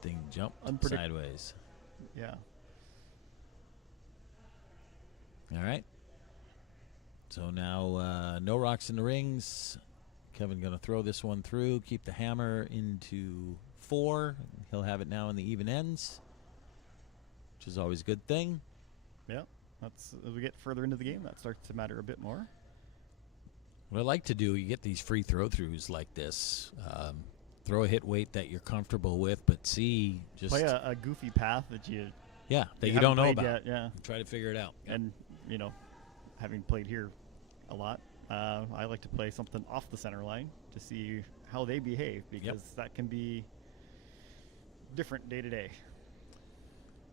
Thing jumped Unpredict- sideways. yeah. All right. So now no rocks in the rings. Kevin going to throw this one through, keep the hammer into 4. He'll have it now in the even ends, which is always a good thing. Yeah. That's as we get further into the game, that starts to matter a bit more. What I like to do, you get these free throw-throughs like this. Throw a hit weight that you're comfortable with, but see just Play a goofy path that you that you haven't don't know played about. yet, yeah. Try to figure it out. And having played here a lot, I like to play something off the center line to see how they behave because that can be different day to day.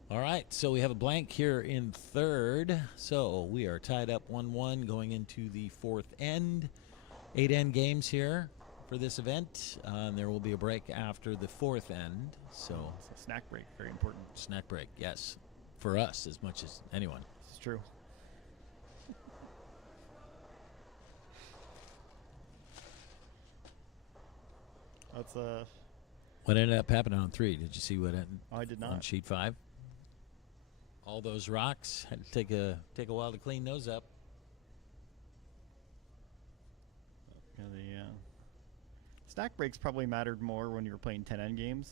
All right, so we have a blank here in third. So we are tied up 1-1 going into the fourth end. 8 end games here for this event. And there will be a break after the fourth end. So It's a snack break, very important. snack break, yes, for us as much as anyone. It's true. That's What ended up happening on 3? Did you see what happened I did on not. sheet 5? All those rocks had to take a while to clean those up. Stack breaks probably mattered more when you were playing 10 end games,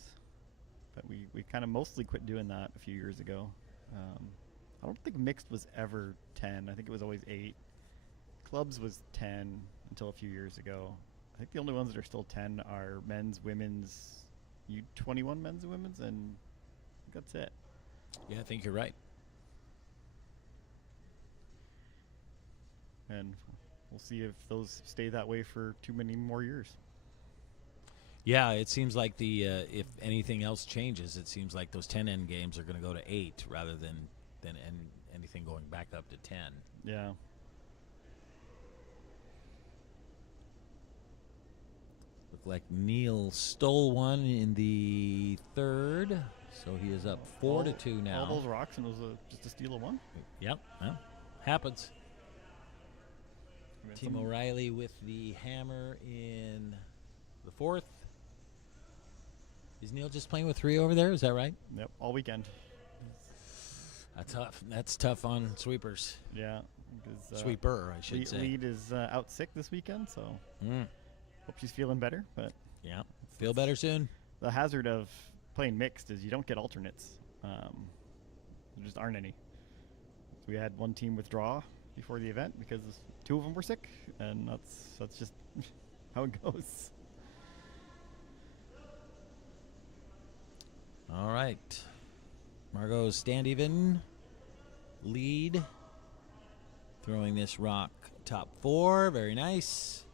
but we kind of mostly quit doing that a few years ago. I don't think mixed was ever 10. I think it was always 8. Clubs was 10 until a few years ago. I think the only ones that are still 10 are men's, women's, U21 men's and women's, and that's it. Yeah, I think you're right. And we'll see if those stay that way for too many more years. Yeah, it seems like if anything else changes, it seems like those 10 end games are going to go to 8 rather than anything going back up to 10. Yeah. Looked like Neil stole one in the third, so he is up 4-2 now. All those rocks and it was just a steal of one? Yep, well, happens. Team O'Reilly with the hammer in the fourth. Is Neil just playing with 3 over there? Is that right? Yep, all weekend. That's tough. That's tough on sweepers. Yeah. Sweeper, I should say. Lead is out sick this weekend, so hope she's feeling better. But yeah, feel better soon. The hazard of playing mixed is you don't get alternates. There just aren't any. We had one team withdraw before the event because 2 of them were sick, and that's just how it goes. All right. Margot's stand even lead. Throwing this rock top 4. Very nice.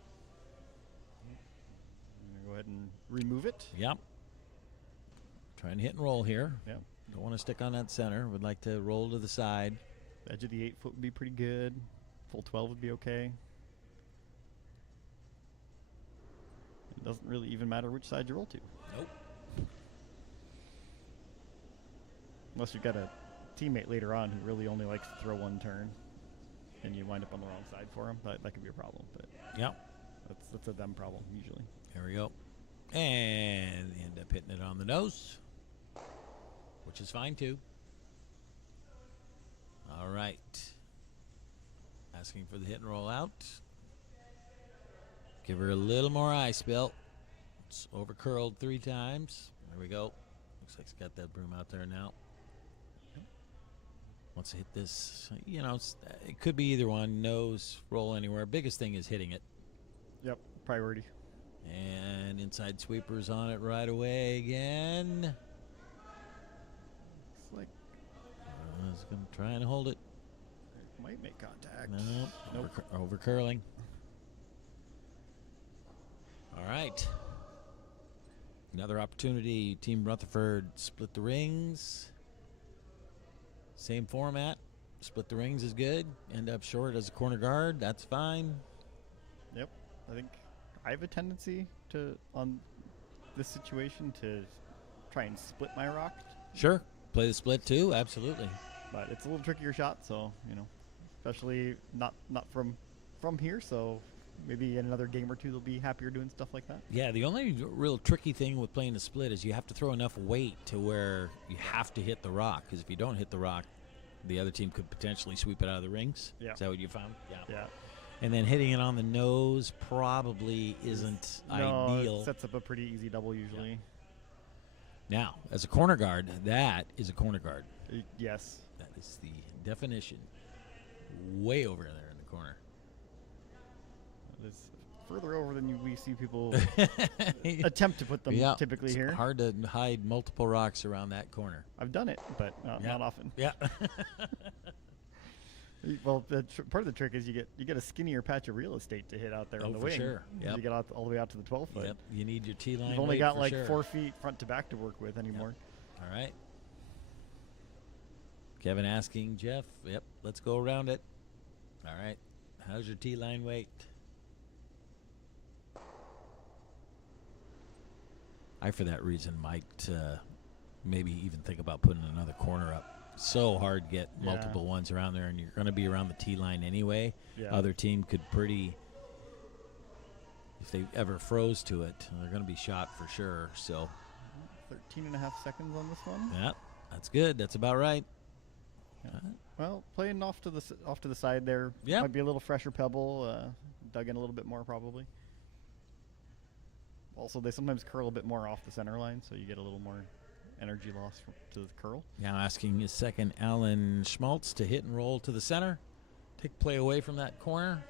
I'm going to go ahead and remove it. Yep. Trying to hit and roll here. Yep. Don't want to stick on that center. Would like to roll to the side. The edge of the 8 foot would be pretty good. Full 12 would be okay. It doesn't really even matter which side you roll to. Nope. Unless you've got a teammate later on who really only likes to throw one turn, and you wind up on the wrong side for him. That could be a problem. But yep. That's a them problem usually. There we go. And end up hitting it on the nose, which is fine too. All right. Asking for the hit and roll out. Give her a little more eye spill. It's over curled 3 times. There we go. Looks like it's got that broom out there now. Wants to hit this. You know, it could be either one. Nose, roll anywhere. Biggest thing is hitting it. Yep, priority. And inside sweepers on it right away again. Looks like I was going to try and hold it. it might make contact. Nope. Over curling. All right. Another opportunity. Team Rutherford split the rings. Same format. Split the rings is good. End up short as a corner guard. That's fine. Yep. I think I have a tendency on this situation to try and split my rock. Sure. Play the split too. Absolutely. But it's a little trickier shot, so, especially not from here, so maybe in another game or two they'll be happier doing stuff like that. Yeah, the only real tricky thing with playing the split is you have to throw enough weight to where you have to hit the rock, because if you don't hit the rock, the other team could potentially sweep it out of the rings. Yeah. Is that what you found? Yeah. And then hitting it on the nose probably isn't ideal. It sets up a pretty easy double usually. Yeah. Now, as a corner guard, that is a corner guard. Yes. That is the definition. Way over there in the corner. It is further over than we see people attempt to put them typically here. It's hard to hide multiple rocks around that corner. I've done it, but not often. Yeah. Well, part of the trick is you get a skinnier patch of real estate to hit out there on the wing. Sure. Yep. You get all the way out to the 12 foot. Yep. You need your T-line. You've only got like 4 feet front to back to work with anymore. Yep. All right. Kevin asking Jeff. Yep. Let's go around it. All right. How's your T-line weight? I, for that reason, might maybe even think about putting another corner up. So hard to get multiple ones around there, and you're going to be around the T-line anyway. Yeah. Other team could if they ever froze to it, they're going to be shot for sure. So 13 and a half seconds on this one. Yeah, that's good. That's about right. Yeah. Well, playing off to the side there might be a little fresher pebble. Dug in a little bit more probably. Also, they sometimes curl a bit more off the center line, so you get a little more energy loss to the curl. Now asking his second, Alan Schmaltz, to hit and roll to the center. Take play away from that corner.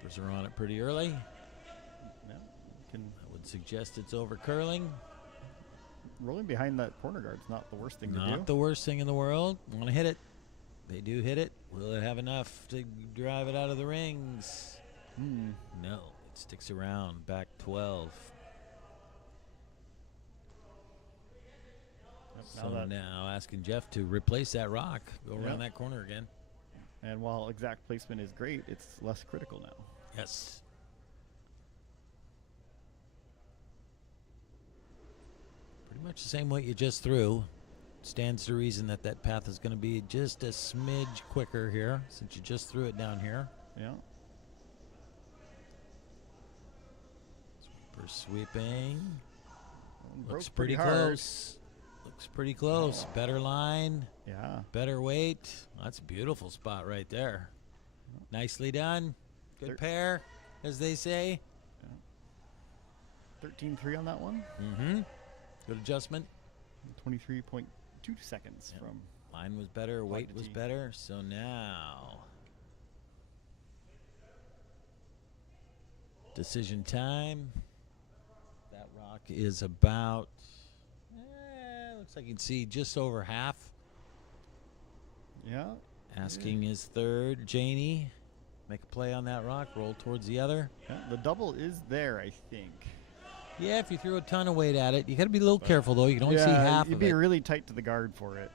Sweepers are on it pretty early. Yeah, I would suggest it's over curling. Rolling behind that corner guard's not the worst thing to do. Not the worst thing in the world. Want to hit it. They do hit it. Will it have enough to drive it out of the rings? No. It sticks around. Back 12. So now asking Jeff to replace that rock. Go around that corner again. And while exact placement is great, it's less critical now. Yes. Pretty much the same weight you just threw. Stands to reason that that path is going to be just a smidge quicker here since you just threw it down here. Yeah. Sweeper sweeping. Looks pretty close. Looks pretty close. Better line. Yeah. Better weight. That's a beautiful spot right there. Nicely done. Good pair, as they say. 13-3 on that one. Mm-hmm. Good adjustment. 23.2 seconds from. Line was better. Weight was better. So now decision time. That rock is about, looks like you can see just over half. Yeah. Asking his third, Janie, make a play on that rock, roll towards the other. Yeah, the double is there, I think. Yeah, if you threw a ton of weight at it, you got to be a little careful though. You can only see half of it. You'd be really tight to the guard for it.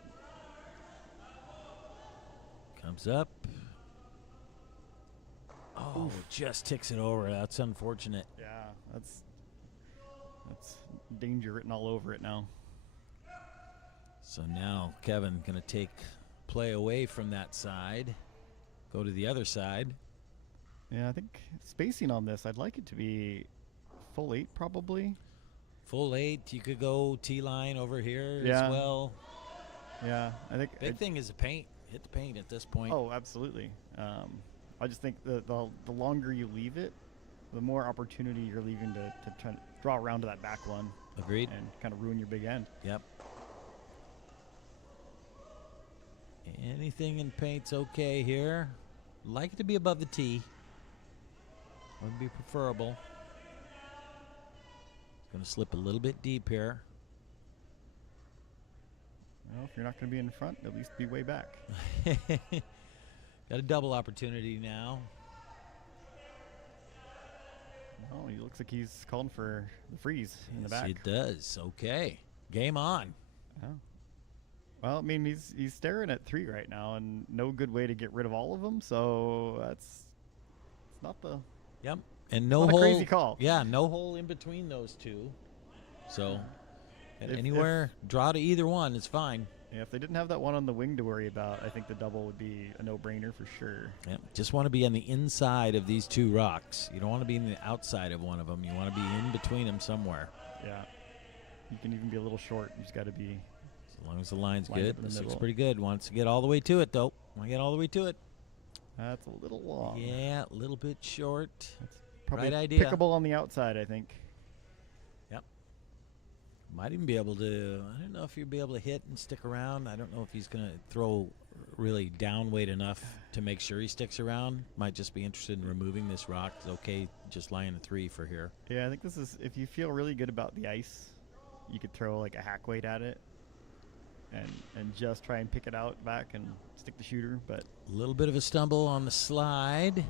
Comes up. Oh, Oof. just ticks it over. That's unfortunate. Yeah, that's danger written all over it now. So now Kevin going to take play away from that side, go to the other side. Yeah, I think spacing on this, I'd like it to be full 8 probably. Full 8. You could go T-line over here Yeah. as well. Yeah, I think Big thing is the paint. Hit the paint at this point. Oh, absolutely. I just think the longer you leave it, the more opportunity you're leaving to try to draw around to that back one. Agreed. And kind of ruin your big end. Yep. Anything in paint's okay here. Like it to be above the tee. Would be preferable. It's going to slip a little bit deep here. Well, if you're not going to be in front, at least be way back. Got a double opportunity now. Oh, he looks like he's calling for the freeze in the Yes, back. it does. Okay. Game on. Oh. Well, I mean, he's staring at 3 right now, and no good way to get rid of all of them. So it's not the. Yep. And no Not a hole. crazy call. Yeah, no hole in between those two. So If- anywhere, draw to either one. It's fine. Yeah, if they didn't have that one on the wing to worry about, I think the double would be a no-brainer for sure. Yep. Just want to be on the inside of these two rocks. You don't want to be in the outside of one of them. You want to be in between them somewhere. Yeah. You can even be a little short. You just got to be. As long as the line's Line up good. in the This looks middle. pretty good. Wants to get all the way to it, though. Want to get all the way to it. That's a little long. Yeah, a little bit short. That's probably Right idea. pickable on the outside, I think. Yep. Might even be able to, I don't know if you'd be able to hit and stick around. I don't know if he's going to throw really down weight enough to make sure he sticks around. Might just be interested in removing this rock. It's okay just lying a 3 for here. Yeah, I think this is, if you feel really good about the ice, you could throw like a hack weight at it and just try and pick it out back and stick the shooter. But A little bit of a stumble on the slide,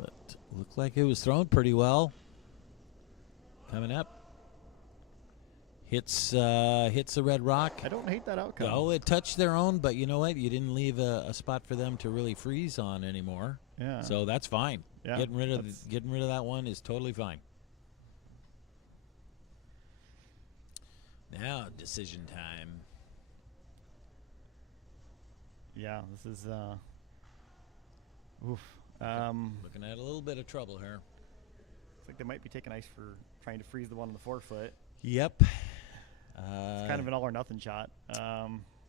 but looked like it was thrown pretty well. Coming up. Hits the red rock. I don't hate that outcome. No, it touched their own, but you know what? You didn't leave a spot for them to really freeze on anymore. Yeah. So that's fine. Yeah, Getting rid of that one is totally fine. Now decision time. Yeah, this is oof. Looking at a little bit of trouble here. Looks like they might be taking ice for trying to freeze the one on the 4-foot. Yep. It's kind of an all or nothing shot.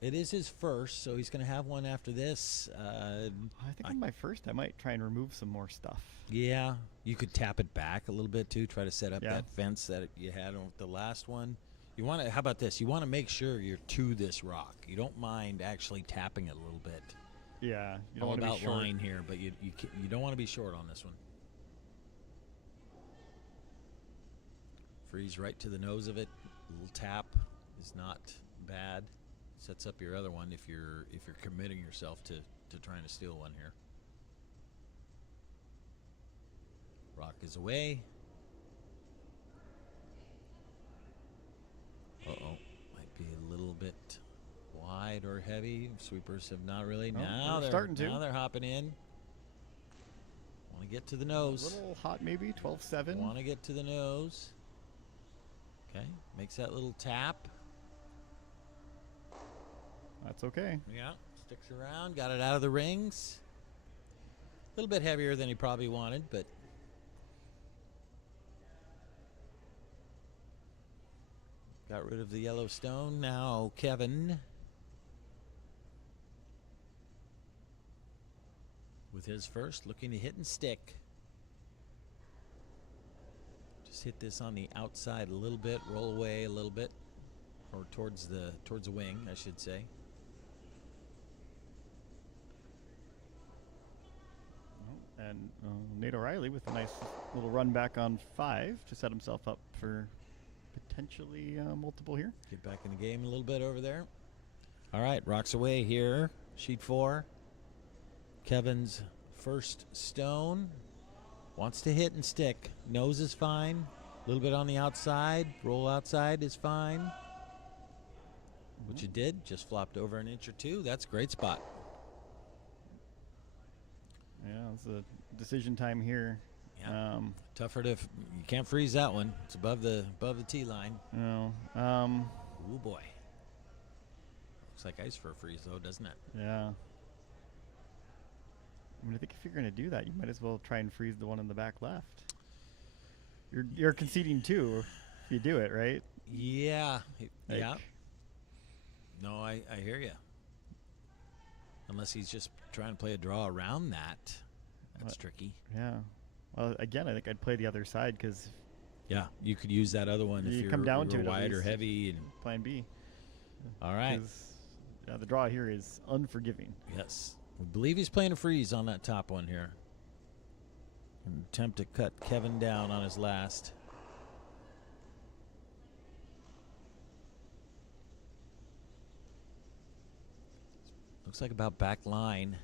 It is his first, so he's going to have one after this. I think on my first, I might try and remove some more stuff. Yeah, you could tap it back a little bit too. Try to set up Yeah. that fence that you had on the last one. You want to? How about this? You want to make sure you're to this rock. You don't mind actually tapping it a little bit. Yeah, you don't All want to be about short. line here, but you don't want to be short on this one. Freeze right to the nose of it. A little tap is not bad. Sets up your other one if you're committing yourself to trying to steal one here. Rock is away. Uh-oh. Might be a little bit wide or heavy. Sweepers have not really. Oh, Now they're starting to. Now they're hopping in. Want to get to the A nose. little hot, maybe 12-7. Want to get to the nose. Okay. Makes that little tap. That's okay. Yeah. Sticks around. Got it out of the rings. A little bit heavier than he probably wanted, but got rid of the yellow stone. Now Kevin with his first, looking to hit and stick. Just hit this on the outside a little bit, roll away a little bit, or towards the wing, I should say. And Nate O'Reilly with a nice little run back on 5 to set himself up for potentially multiple here. Get back in the game a little bit over there. All right, rocks away here. Sheet 4. Kevin's first stone. Wants to hit and stick. Nose is fine. A little bit on the outside. Roll outside is fine. Which it did. Just flopped over an inch or two. That's a great spot. Yeah, it's a decision time here. Yeah. Tougher to. You can't freeze that one. It's above the tee line. No. Oh boy. Looks like ice for a freeze though, doesn't it? Yeah. I mean, I think if you're going to do that, you might as well try and freeze the one in the back left. You're conceding 2 if you do it, right? Yeah. Like, Yeah. No, I hear you. Unless he's just trying to play a draw around that. That's tricky. Yeah. Well, again, I think I'd play the other side because Yeah, you could use that other one if You you're, come down to you're it at wide or least. heavy. And plan B. all right. 'Cause, yeah, the draw here is unforgiving. Yes. We believe he's playing a freeze on that top one here. An attempt to cut Kevin down on his last. Looks like about back line.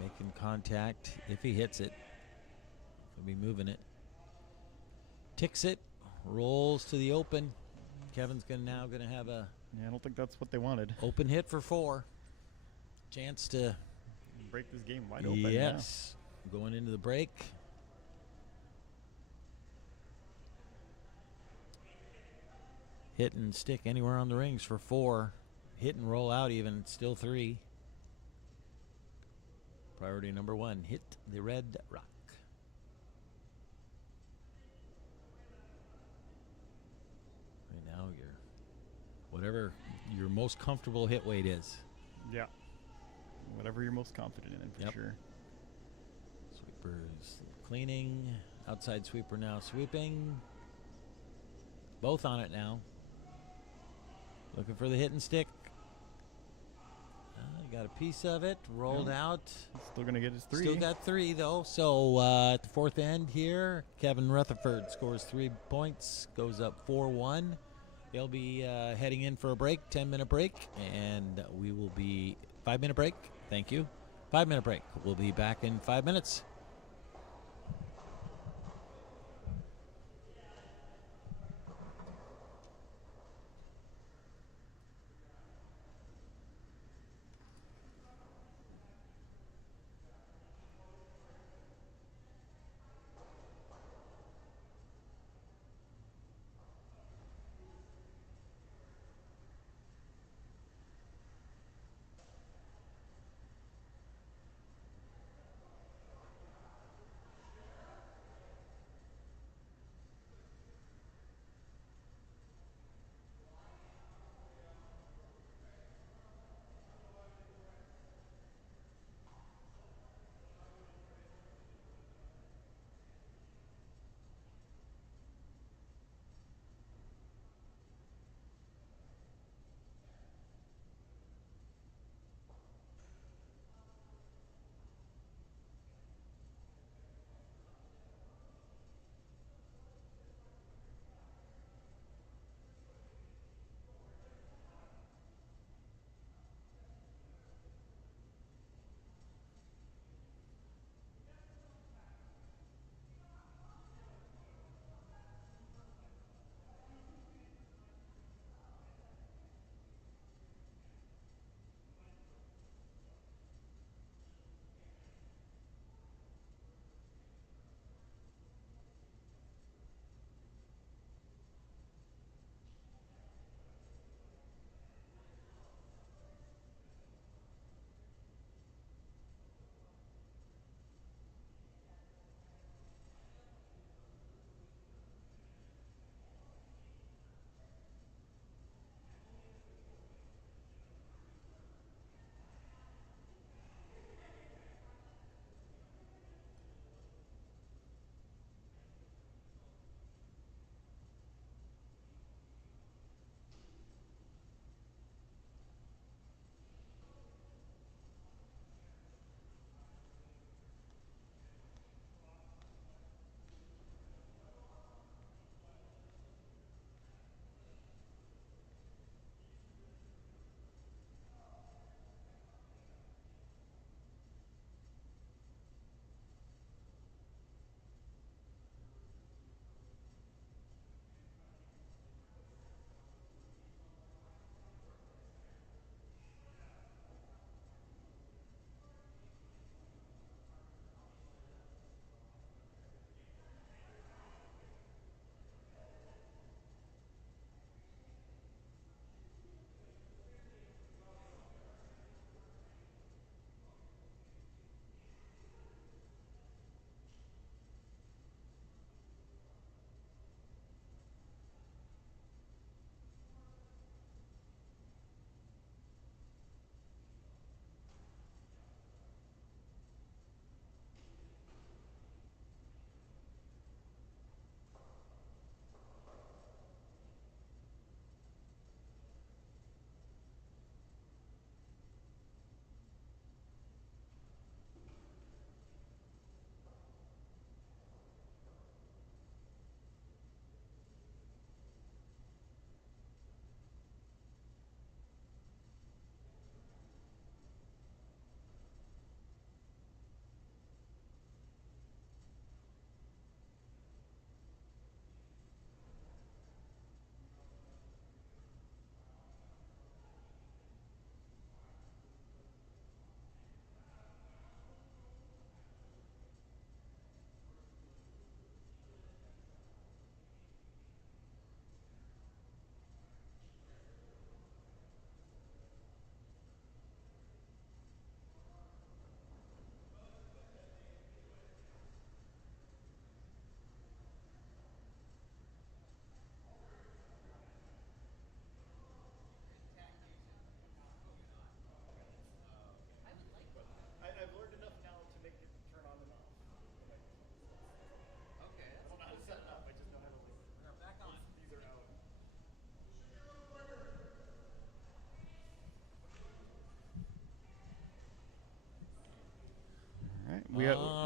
Making contact. If he hits it, he'll be moving it. Ticks it. Rolls to the open. Kevin's now gonna have a Yeah, I don't think that's what they wanted. open hit for 4. Chance to Break this game wide open. yes. Going into the break. Hit and stick anywhere on the rings for 4. Hit and roll out even. Still 3. Priority number 1. Hit the red rock. Right now, whatever your most comfortable hit weight is. Yeah. Whatever you're most confident in, for Yep. sure. Sweeper's cleaning. Outside sweeper now sweeping. Both on it now. Looking for the hit and stick. Got a piece of it. Rolled out. Still going to get his 3. Still got 3, though. So at the 4th end here, Kevin Rutherford scores 3 points. Goes up 4-1. They'll be heading in for a break, 10-minute break. And we will be 5-minute break. Thank you. 5-minute break. We'll be back in 5 minutes.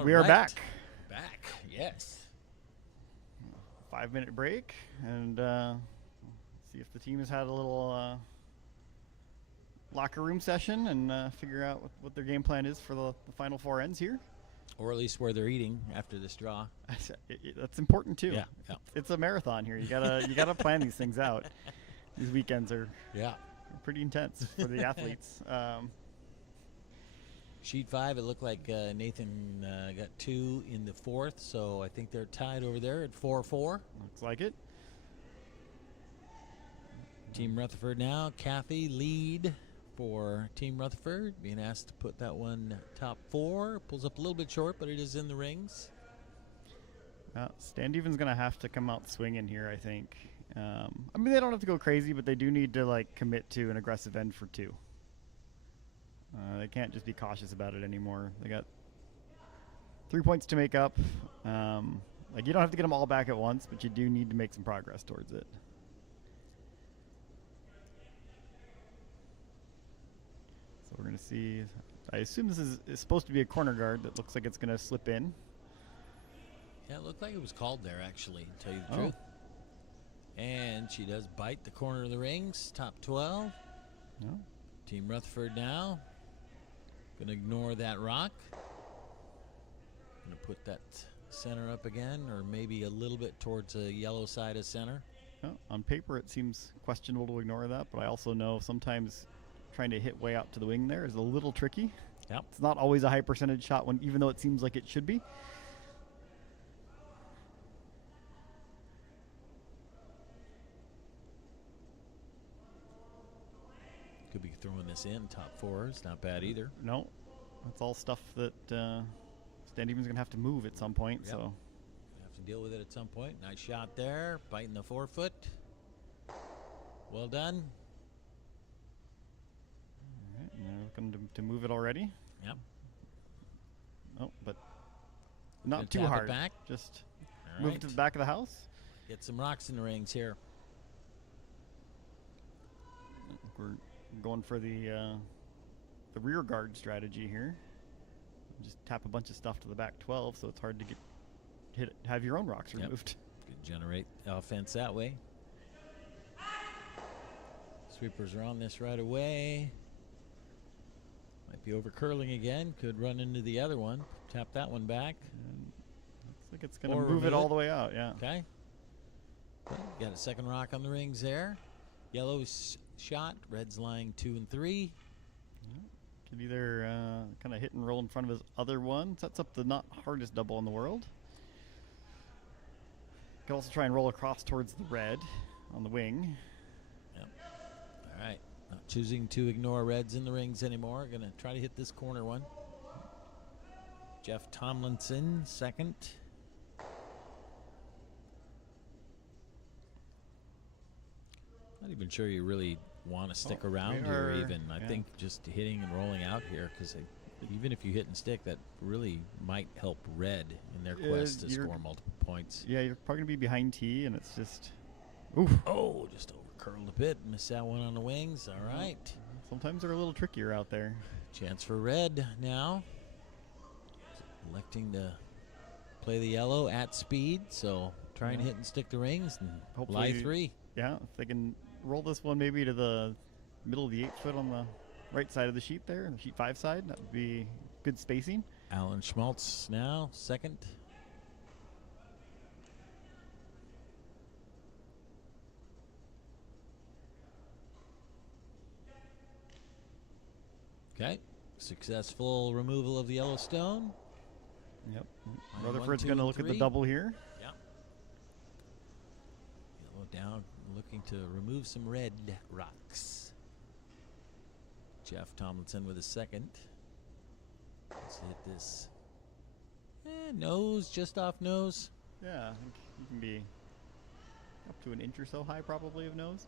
We are right. back. Back, yes. 5-minute break, and see if the team has had a little locker room session and figure out what their game plan is for the Final Four ends here. Or at least where they're eating after this draw. That's important too. Yeah. It's a marathon here. You gotta plan these things out. These weekends are pretty intense for the athletes. Sheet 5, it looked like Nathan got 2 in the fourth, so I think they're tied over there at 4-4. Looks like it. Team Rutherford now. Kathy lead for Team Rutherford, being asked to put that one top 4. Pulls up a little bit short, but it is in the rings. Standeven's going to have to come out swinging here, I think. I mean, they don't have to go crazy, but they do need to commit to an aggressive end for 2. They can't just be cautious about it anymore. They got 3 points to make up. You don't have to get them all back at once, but you do need to make some progress towards it. So we're going to see. I assume this is supposed to be a corner guard that looks like it's going to slip in. Yeah, it looked like it was called there, actually, to tell you the truth. And she does bite the corner of the rings, top 12. No. Team Rutherford now. Going to ignore that rock. Going to put that center up again, or maybe a little bit towards the yellow side of center. On paper, it seems questionable to ignore that, but I also know sometimes trying to hit way out to the wing there is a little tricky. Yep. It's not always a high percentage shot, even though it seems like it should be. Could be throwing this in top 4. It's not bad either. No, that's all stuff that Standeven's going to have to move at some point. Yep. So have to deal with it at some point. Nice shot there, biting the forefoot. Well done. All right, and they're looking to move it already. Yep. Oh, but not Gonna too tap it hard. back. Just All move right. to the back of the house. Get some rocks in the rings here. We're going for the rear guard strategy here. Just tap a bunch of stuff to the back 12, so it's hard to have your own rocks removed. Could generate offense that way. Sweepers are on this right away. Might be over curling again. Could run into the other one. Tap that one back. And looks like it's going Or to move it remove all it. the way out. Yeah. Okay. Got a second rock on the rings there. Yellow's shot. Red's lying 2 and 3. Could either kind of hit and roll in front of his other one. Sets up the not hardest double in the world. Could also try and roll across towards the red on the wing. Yep. All right. Not choosing to ignore reds in the rings anymore. Going to try to hit this corner one. Jeff Tomlinson, second. Not even sure you really want to stick around here even. I think just hitting and rolling out here, because even if you hit and stick, that really might help red in their quest to score multiple points. Yeah, you're probably going to be behind tee, and it's just... Oof. Oh, just over curled a bit. Missed that one on the wings. All right. Sometimes they're a little trickier out there. Chance for red now. Electing to play the yellow at speed, so try and hit and stick the rings and Hopefully, lie 3. Yeah, if they can roll this one maybe to the middle of the 8th foot on the right side of the sheet there, the sheet 5 side, that would be good spacing. Alan Schmaltz now, second. Okay, successful removal of the yellow stone. Yep. Line Rutherford's 1, 2, going to and look at the 3. double here. Yeah. Yellow down, looking to remove some red rocks. Jeff Tomlinson with a second. Let's hit this. Nose, just off nose. Yeah, I think you can be up to an inch or so high probably of nose.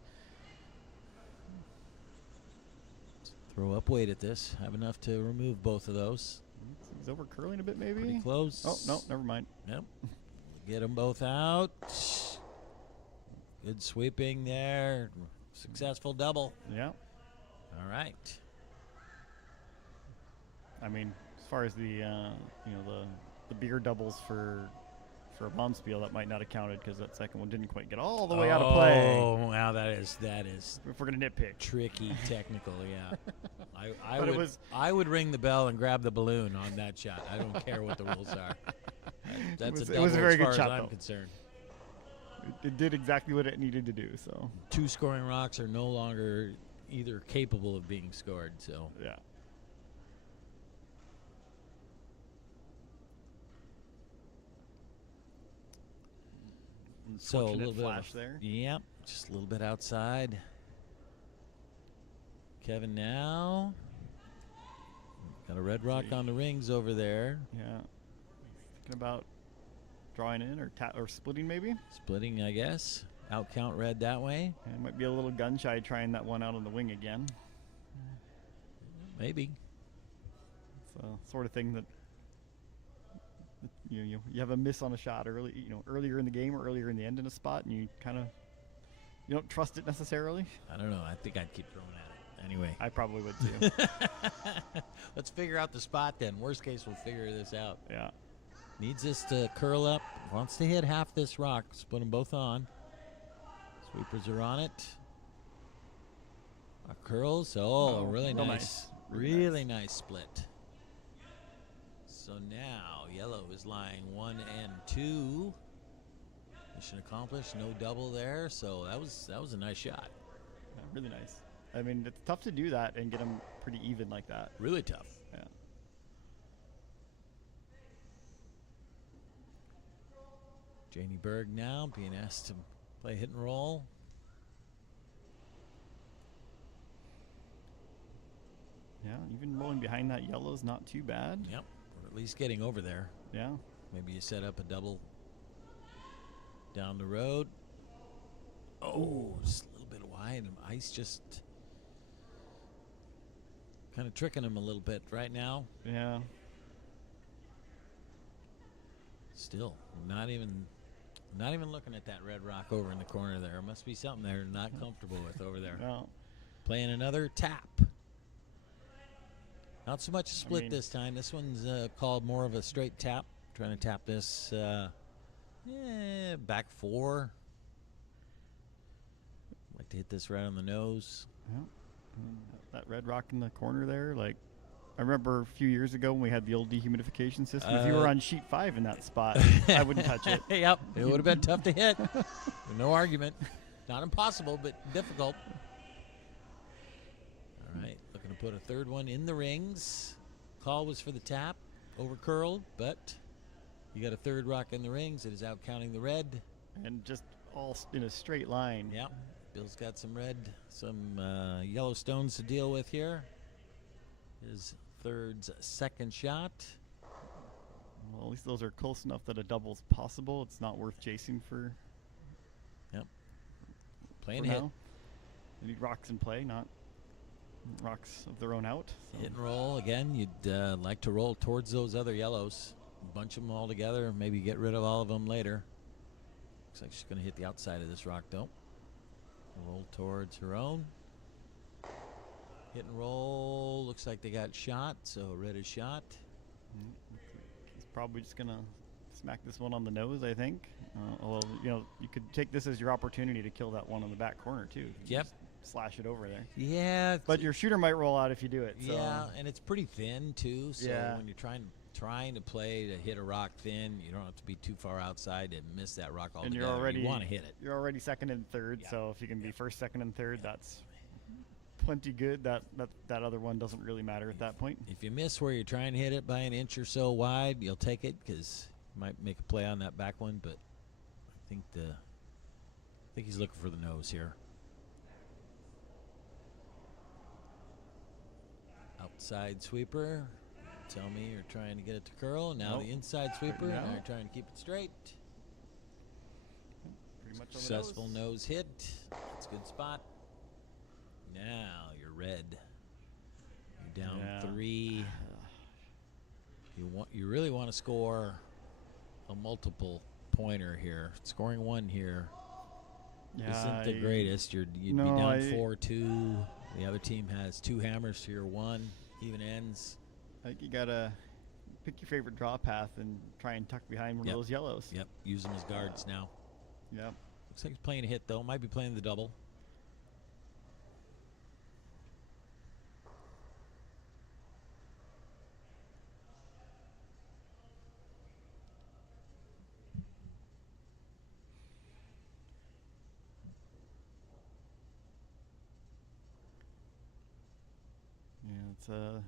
Throw up weight at this. Have enough to remove both of those. He's over curling a bit maybe. Pretty close. Oh, no, never mind. Yep. Get them both out. Good sweeping there. Successful double. Yeah. All right. I mean, as far as the the the beer doubles for a Bonspiel, that might not have counted because that second one didn't quite get all the way out of play. Oh, wow, that is If we're gonna nitpick. tricky, technical. Yeah, But I would ring the bell and grab the balloon on that shot. I don't care what the rules are. That's it a double was a very as far good shot, as I'm though. concerned. It did exactly what it needed to do. So 2 scoring rocks are no longer either capable of being scored. So yeah. So a Fortunate little bit flash there. Yep, just a little bit outside. Kevin now got a red rock on the rings over there. Yeah. Thinking about drawing in or splitting maybe. Splitting, I guess. Out count red that way. And might be a little gun shy trying that one out on the wing again. Maybe. It's a sort of thing that you have a miss on a shot earlier in the game or earlier in the end in a spot, and you don't trust it necessarily. I don't know. I think I'd keep throwing at it. Anyway. I probably would too. Let's figure out the spot then. Worst case, we'll figure this out. Yeah. Needs this to curl up. Wants to hit half this rock. Split them both on. Sweepers are on it. Curls. Oh, really real nice. Really Really nice split. So now yellow is lying 1 and 2. Mission accomplished. No double there. So that was a nice shot. Yeah, really nice. I mean, it's tough to do that and get them pretty even like that. Really tough. Yeah. Janie Berg now being asked to play hit and roll. Yeah, even rolling behind that yellow is not too bad. Yep. Or at least getting over there. Yeah. Maybe you set up a double down the road. Oh, just a little bit wide. And ice just kind of tricking him a little bit right now. Yeah. Still, not even looking at that red rock over in the corner there. Must be something they're not comfortable with over there. Well, Playing another tap. Not so much a split this time. This one's called more of a straight tap. Trying to tap this back 4. Like to hit this right on the nose. yeah. That red rock in the corner there, like I remember a few years ago when we had the old dehumidification system. If you were on sheet 5 in that spot, I wouldn't touch it. Yep, it would have been tough to hit. No argument. Not impossible, but difficult. All right, looking to put a third one in the rings. Call was for the tap, over curled, but you got a third rock in the rings. It is out counting the red. And just all in a straight line. Yep, Bill's got some yellow stones to deal with here. His third's second shot. Well, at least those are close enough that a double's possible. It's not worth chasing for. Yep. Playing for hit. now. They need rocks in play, not rocks of their own out. So. Hit and roll again. You'd like to roll towards those other yellows, bunch them all together, maybe get rid of all of them later. Looks like she's going to hit the outside of this rock though. Roll towards her own. Hit and roll. Looks like they got shot, so red is shot. He's probably just gonna smack this one on the nose, I think. Although you could take this as your opportunity to kill that one on the back corner too. Yep. Just slash it over there. Yeah. But your shooter might roll out if you do it. So. Yeah, and it's pretty thin too. So Yeah. when you're trying to play to hit a rock thin, you don't have to be too far outside and miss that rock altogether. And you want to hit it. You're already second and third, Yeah. so if you can be first, second, and third, that's plenty good. That other one doesn't really matter at that point. If you miss where you're trying to hit it by an inch or so wide, you'll take it because you might make a play on that back one. But I think he's looking for the nose here. Outside sweeper. Tell me you're trying to get it to curl. Now Nope. the inside sweeper. Now. Now you're trying to keep it straight. Pretty much on the Successful nose. nose hit. That's a good spot. Now you're red. You're down Yeah. 3. You really want to score a multiple pointer here. Scoring 1 here not the greatest. You'd be down 4-2. The other team has 2 hammers to your 1. Even ends. I think you gotta pick your favorite draw path and try and tuck behind one of those yellows. Yep, use them as guards now. Yep. Looks like he's playing a hit, though. Might be playing the double. Yeah, it's a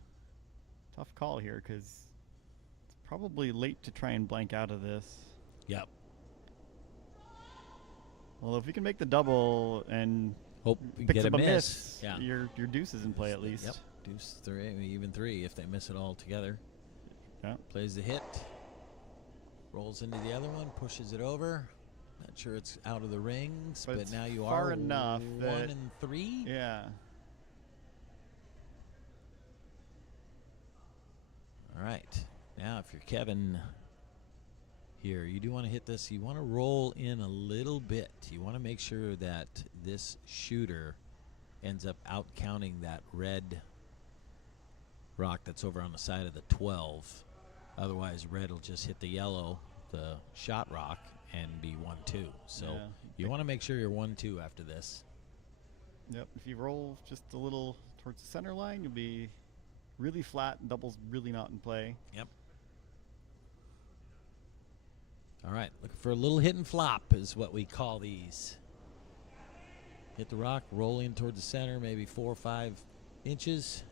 tough call here because it's probably late to try and blank out of this. Yep. Although if you can make the double and Hope you picks get a up miss. Yeah. your deuce is in play at least. Yep. Deuce 3, even 3 if they miss it all together. Yeah. Plays the hit. Rolls into the other one, pushes it over. Not sure it's out of the rings, but now you far are enough 1 and 3. Yeah. All right. Now, if you're Kevin here, you do want to hit this. You want to roll in a little bit. You want to make sure that this shooter ends up out counting that red rock that's over on the side of the 12. Otherwise, red will just hit the yellow, the shot rock, and be 1-2. So you want to make sure you're 1-2 after this. Yep. If you roll just a little towards the center line, you'll be really flat, and double's really not in play. Yep. All right, looking for a little hit and flop is what we call these. Hit the rock, roll in towards the center, maybe 4 or 5 inches.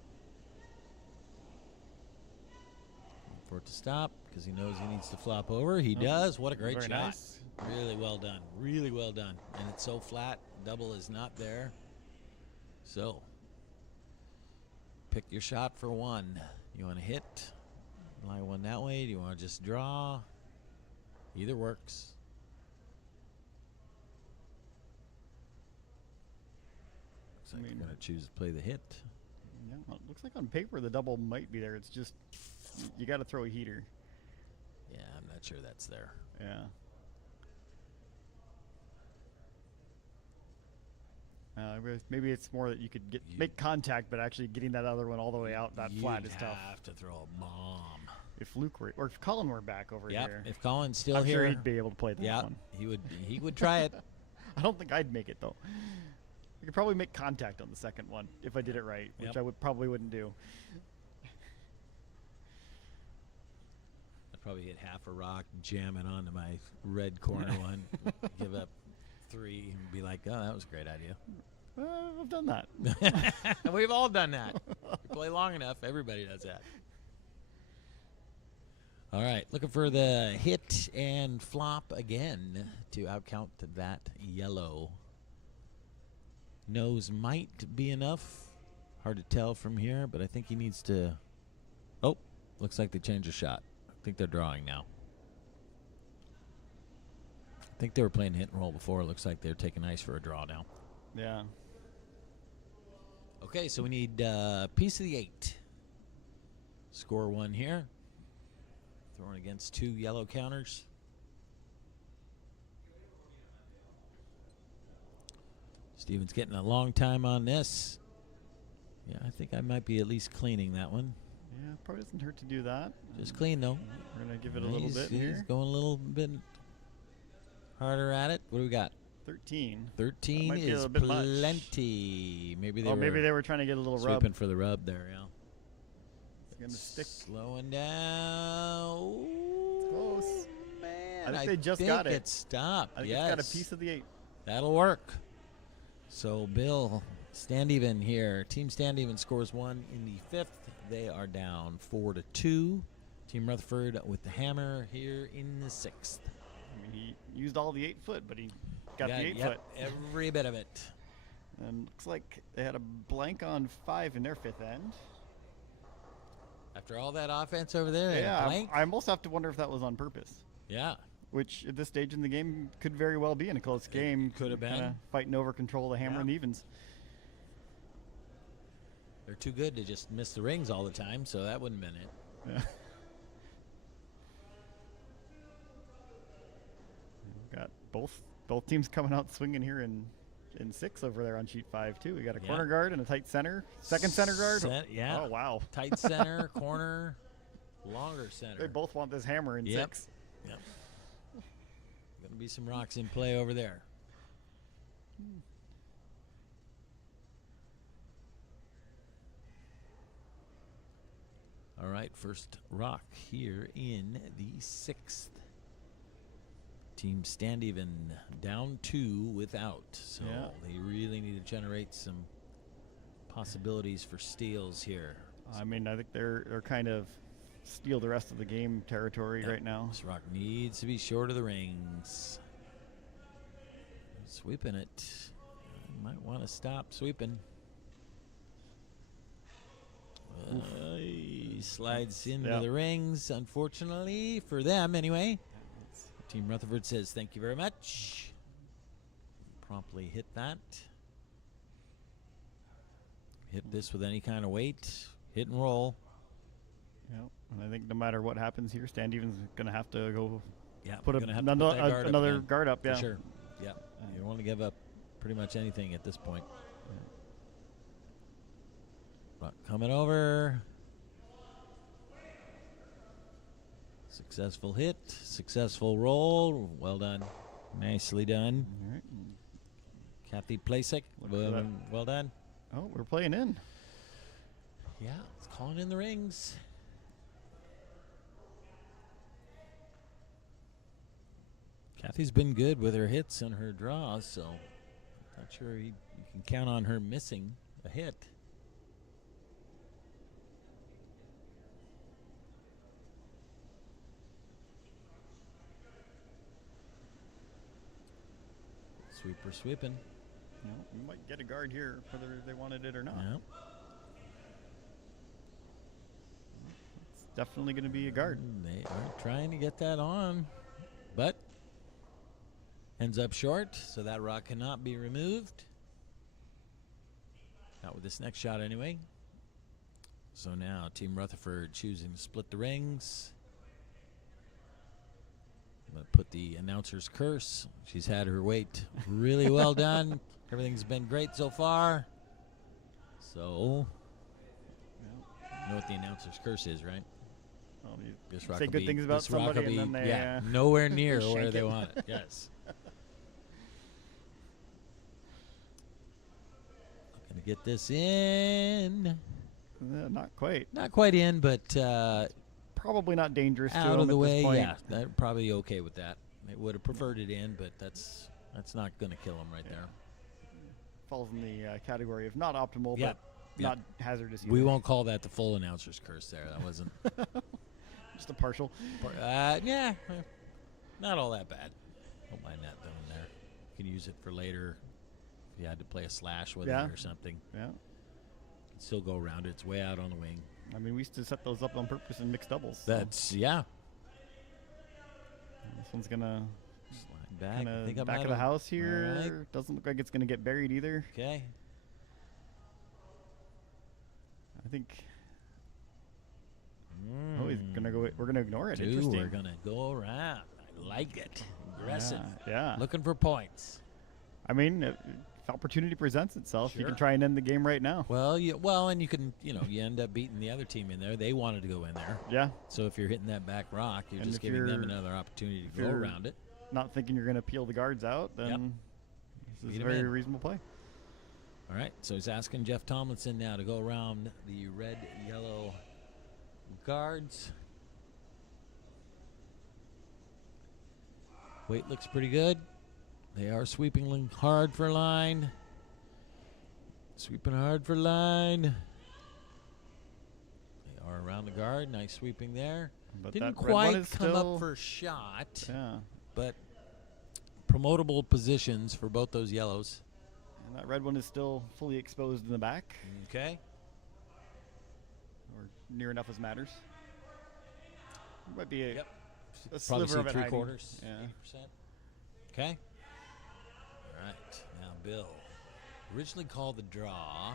For it to stop because he knows he needs to flop over. He does. What a great shot. Nice. Really well done. Really well done. And it's so flat. Double is not there. So pick your shot for 1. You want to hit, lie 1 that way. Do you want to just draw? Either works. Looks like you're going to choose to play the hit. Yeah, well, it looks like on paper the double might be there. It's just you got to throw a heater. Yeah, I'm not sure that's there. Yeah. Maybe it's more that you could make contact, but actually getting that other one all the way out that flat is tough. You have to throw a bomb. If Luke were, or if Colin were back over here. If Colin's still I'm here, sure he'd be able to play that one. he would try it. I don't think I'd make it though. I could probably make contact on the second one if I did it right, which I probably wouldn't do. I'd probably hit half a rock, jam it onto my red corner one, give up 3, and be like, "Oh, that was a great idea." I've done that. We've all done that. You play long enough, everybody does that. All right, looking for the hit and flop again to outcount that yellow. Nose might be enough. Hard to tell from here, but I think he needs to. Oh, looks like they changed the shot. I think they're drawing now. I think they were playing hit and roll before. It looks like they're taking ice for a draw now. Yeah. Okay, so we need a piece of the 8. Score 1 here. Throwing against 2 yellow counters. Steven's getting a long time on this. Yeah, I think I might be at least cleaning that one. Yeah, probably doesn't hurt to do that. Just clean, though. We're going to give it a little bit He's here. going a little bit harder at it. What do we got? 13. 13 might be a is little bit much. plenty. Maybe Maybe they were trying to get a little rub. sweeping for the rub there, yeah. It's going to stick. Slowing down. It's close. Man, I think they just got it. It stopped. I think yes. it's got a piece of the 8. That'll work. So Bill, stand even here. Team stand even scores 1 in the 5th. They are down 4-2. Team Rutherford with the hammer here in the 6th. I mean, he used all the 8 foot, but he got the 8 foot. Every bit of it. And looks like they had a blank on 5 in their 5th end. After all that offense over there, they had a blank. I almost have to wonder if that was on purpose. Yeah. Which at this stage in the game could very well be in a close game. Could have been. Fighting over control of the hammer and evens. They're too good to just miss the rings all the time, so that wouldn't have been it. Yeah. We've got both teams coming out swinging here in 6 over there on sheet 5 too. We got a corner guard and a tight center. Second center guard. Yeah. Oh wow. Tight center, corner. longer center. They both want this hammer in 6. Yep. Going to be some rocks in play over there. All right, first rock here in the 6th. Team stand even, down 2 without. So they really need to generate some possibilities for steals here. I mean, I think they're kind of steal the rest of the game territory right now. This rock needs to be short of the rings. Sweeping it. Might want to stop sweeping. He slides into the rings, unfortunately, for them anyway. Team Rutherford says thank you very much. Promptly hit that. Hit this with any kind of weight. Hit and roll. Yeah, and I think no matter what happens here, stand even's going to have to go put another guard up. For sure. Yeah. You don't want to give up pretty much anything at this point. But coming over. Successful hit, successful roll. Well done. Nicely done. All right. Kathy Plasek, well done. Oh, we're playing in. Yeah, it's calling in the rings. Kathy's been good with her hits and her draws, so not sure you can count on her missing a hit. Sweeper sweeping. You know, we might get a guard here, whether they wanted it or not. Yep. It's definitely going to be a guard. They are trying to get that on, but ends up short, so that rock cannot be removed. Not with this next shot anyway. So now Team Rutherford choosing to split the rings. I'm going to put the announcer's curse. She's had her weight really well done. Everything's been great so far. So, you know what the announcer's curse is, right? Well, you this rock say good things about somebody and then they nowhere near where they want it. Yes. Going to get this in. Not quite. Not quite in, but probably not dangerous to out of the way. Point. Yeah, they're probably okay with that. They would have preferred it in, but that's not going to kill them right there. Falls in the category of not optimal, but not hazardous either. We won't call that the full announcer's curse there. That wasn't. Just a partial. Yeah, not all that bad. Don't mind that though in there. You can use it for later if you had to play a slash with it or something. Yeah. You can still go around it. It's way out on the wing. I mean, we used to set those up on purpose in mixed doubles. That's, This one's going to slide back. Back of the house here. Right. Doesn't look like it's going to get buried either. Okay. I think. Oh, he's going to go. We're going to ignore it. Interesting. We're going to go around. I like it. Aggressive. Yeah. Looking for points. I mean, if opportunity presents itself, you Sure. can try and end the game right now. Well, and you can, you end up beating the other team in there. They wanted to go in there. Yeah. So if you're hitting that back rock, you're And just if giving them you're- another opportunity to go around it. Not thinking you're going to peel the guards out, then this is Beat a 'em very in. reasonable play. All right, so he's asking Jeff Tomlinson now to go around the red-yellow guards. Weight looks pretty good. They are sweeping hard for line. Sweeping hard for line. They are around the guard. Nice sweeping there. But Didn't that red one quite is come still, up for a shot, Yeah. but promotable positions for both those yellows. And that red one is still fully exposed in the back, Okay. or near enough as matters. Might be a Yep. sliver Probably see of it hiding. 3/4. Yeah. 8%. Okay. All right. Now Bill, originally called the draw.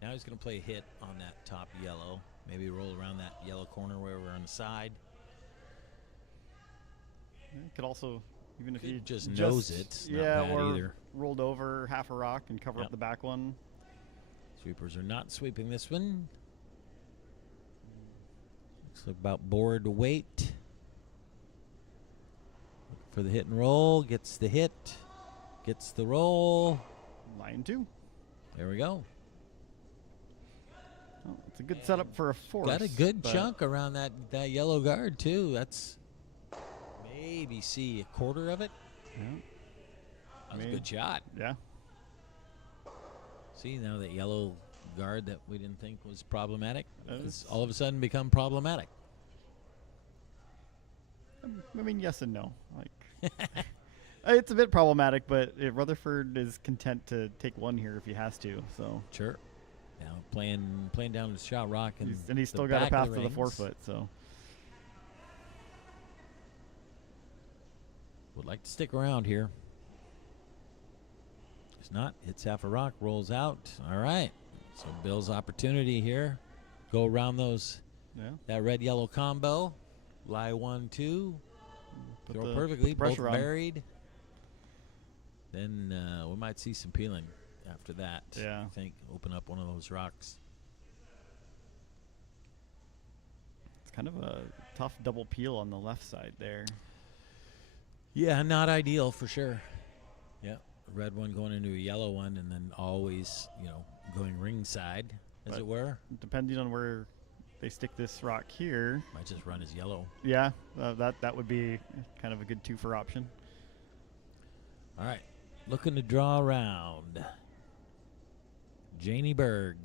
Now he's going to play a hit on that top yellow. Maybe roll around that yellow corner where we're on the side. Yeah, could also, even if Could you just nose it. It's not bad or either. rolled over half a rock and cover up the back one. Sweepers are not sweeping this one. Looks like about board weight. Looking for the hit and roll. Gets the hit. Gets the roll. Line 2. There we go. Well, it's a good setup for a force. Got a good chunk around that yellow guard, too. That's maybe see a quarter of it. Yeah. That was a good shot. Yeah. See, now that yellow guard that we didn't think was problematic has all of a sudden become problematic. I mean, yes and no. Like, it's a bit problematic, but Rutherford is content to take one here if he has to. So sure. Now playing down the shot rock, and he's still got a path to the 4-foot. So would like to stick around here. If not, hits half a rock, rolls out. All right. So Bill's opportunity here. Go around those. Yeah. That red yellow combo. Lie 1-2. Throw perfectly. Both Pressure on. buried. Then we might see some peeling after that. Yeah. I think open up one of those rocks. It's kind of a tough double peel on the left side there. Yeah, not ideal for sure. Yeah, a red one going into a yellow one, and then always, going ringside, as it were. Depending on where they stick this rock here, Might just run as yellow. yeah, that would be kind of a good 2-for option. All right, looking to draw around. Janie Berg.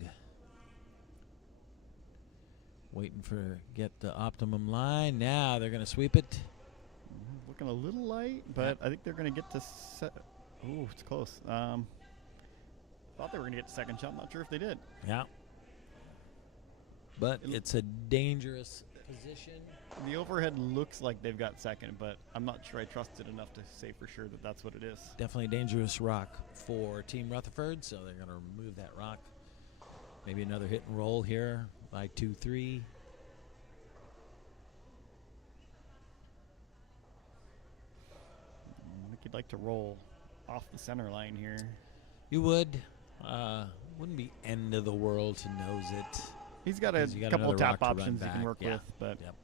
Waiting for get the optimum line. Now they're going to sweep it. Looking a little light, but I think they're going to get to set. Ooh, it's close. Thought they were going to get to second shot. Not sure if they did. Yeah. But it's a dangerous position. The overhead looks like they've got second, but I'm not sure I trust it enough to say for sure that that's what it is. Definitely a dangerous rock for Team Rutherford, so they're going to remove that rock. Maybe another hit and roll here by 2-3. I think you'd like to roll off the center line here. You would. Wouldn't be end of the world to nose it. He's got a couple of tap options he can work with, but yep.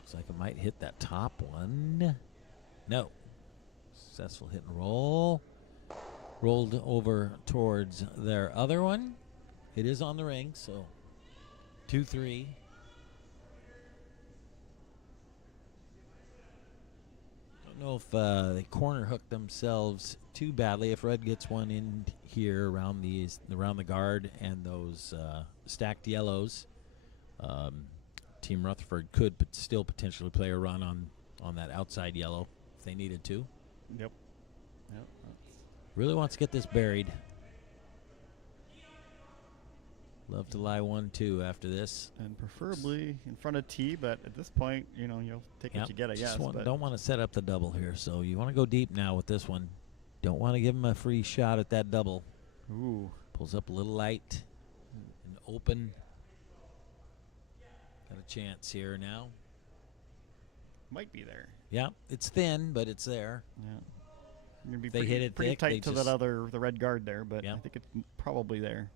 Looks like it might hit that top one. No. Successful hit and roll. Rolled over towards their other one. It is on the ring, so 2-3. Don't know if they corner hooked themselves too badly. If red gets one in here around the guard and those stacked yellows, Team Rutherford could still potentially play a run on that outside yellow if they needed to. Yep. Really wants to get this buried. Love to lie 1-2 after this. And preferably in front of T, but at this point, you'll take what you get, I guess. Don't want to set up the double here, so you want to go deep now with this one. Don't want to give him a free shot at that double. Ooh. Pulls up a little light and open. Got a chance here now. Might be there. Yeah, it's thin, but it's there. Yeah. You're gonna be They pretty, hit it pretty thick, tight they to the red guard there, but Yeah. I think it's probably there.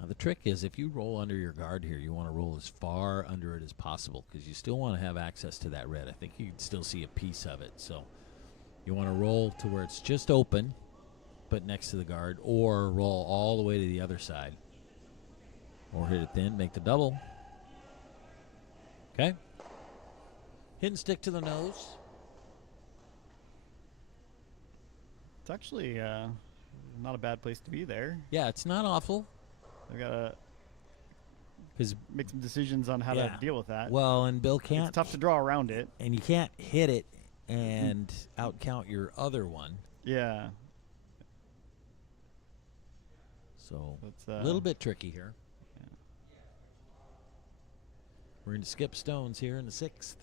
Now the trick is if you roll under your guard here, you want to roll as far under it as possible because you still want to have access to that red. I think you can still see a piece of it. So you want to roll to where it's just open, but next to the guard, or roll all the way to the other side. Or hit it thin, make the double. Okay. Hit and stick to the nose. It's actually not a bad place to be there. Yeah, it's not awful. They've got to Because make some decisions on how to deal with that. Well, and Bill can't. It's tough to draw around it. And you can't hit it and outcount your other one. Yeah. So It's a little bit tricky here. Yeah. We're going to skip stones here in the 6th.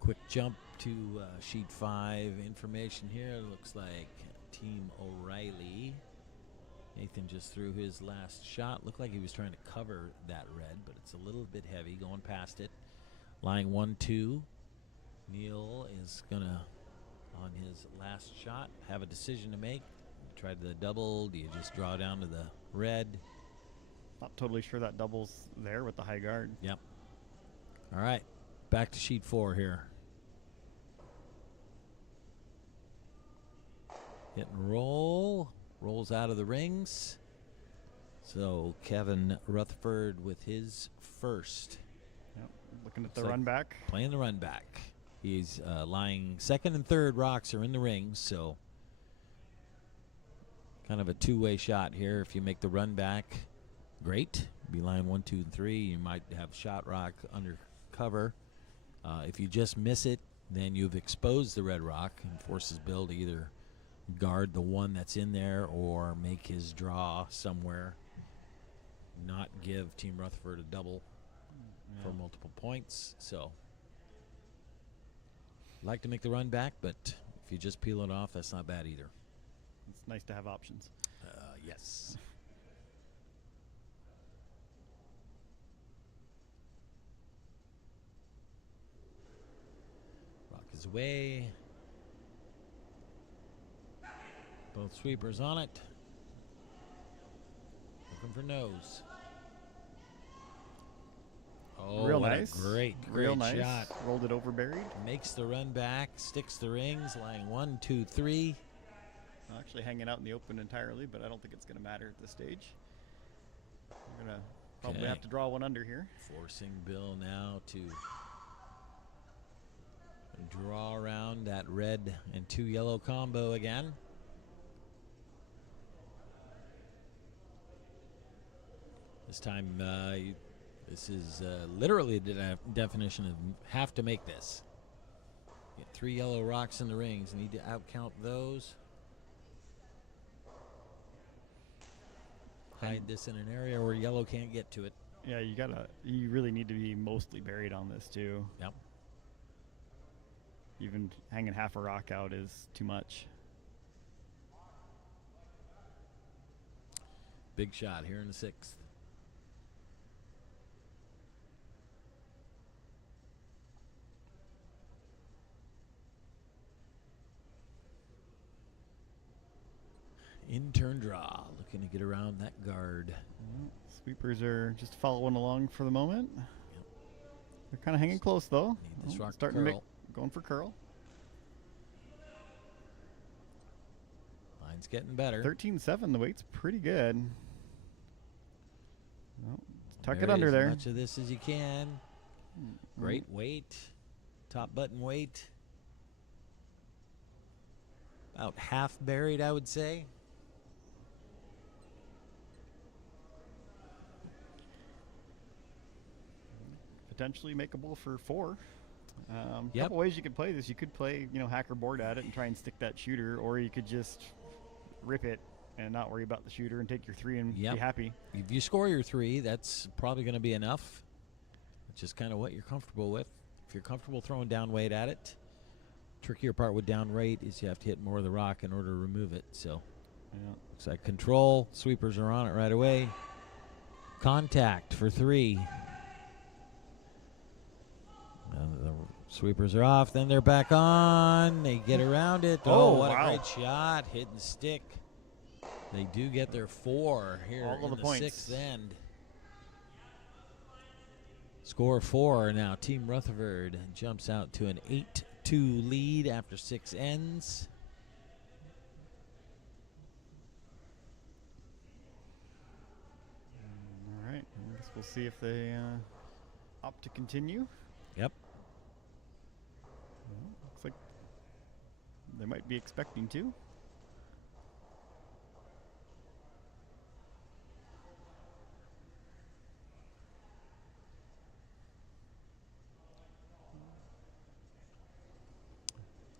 Quick jump to sheet 5 information here. It looks like Team O'Reilly. Nathan just threw his last shot. Looked like he was trying to cover that red, but it's a little bit heavy going past it. Lying 1-2. Neil is going to on his last shot. Have a decision to make. Try the double. Do you just draw down to the red? Not totally sure that doubles there with the high guard. Yep. All right. Back to sheet 4 here. Hit and roll. Rolls out of the rings. So Kevin Rutherford with his first. Yep. Looking at the run back. Playing the run back. He's lying second and third rocks are in the rings, so kind of a two-way shot here. If you make the run back, great. Be line 1, 2, and 3. You might have shot rock under cover. If you just miss it, then you've exposed the red rock and forces Bill to either guard the one that's in there or make his draw somewhere. Not give Team Rutherford a double for multiple points. So, like to make the run back, but if you just peel it off, that's not bad either. It's nice to have options. Yes. Rock is away. Both sweepers on it. Looking for nose. Oh, real what nice. A great Real nice shot. Rolled it over buried. Makes the run back, sticks the rings, lying 1, 2, 3. Actually hanging out in the open entirely, but I don't think it's going to matter at this stage. We're going to probably have to draw one under here. Forcing Bill now to draw around that red and 2 yellow combo again. This time, this is literally the definition of have to make this. Get 3 yellow rocks in the rings. Need to outcount those. Hide this in an area where yellow can't get to it. Yeah, you really need to be mostly buried on this too. Yep. Even hanging half a rock out is too much. Big shot here in the 6th. In-turn draw, looking to get around that guard. Sweepers are just following along for the moment. Yep. They're kind of hanging close though. Need this rock starting to to curl. Going for curl. Line's getting better. 13-7, the weight's pretty good. Well, tuck it Bury under as there. much of this as you can. Great weight. Top button weight. About half buried, I would say. Potentially makeable for 4. Yep. Couple ways you could play this. You could play, hacker board at it and try and stick that shooter, or you could just rip it and not worry about the shooter and take your 3 and be happy. If you score your 3, that's probably going to be enough. It's just kind of what you're comfortable with. If you're comfortable throwing down weight at it, trickier part with down weight is you have to hit more of the rock in order to remove it. So, looks like control. Sweepers are on it right away. Contact for 3. The sweepers are off, then they're back on. They get around it. Oh, what a great shot. Hit and stick. They do get their 4 here All in the the points. 6th end. Score 4 now. Team Rutherford jumps out to an 8-2 lead after 6 ends. All right. I guess we'll see if they opt to continue. Yep. Well, looks like they might be expecting to.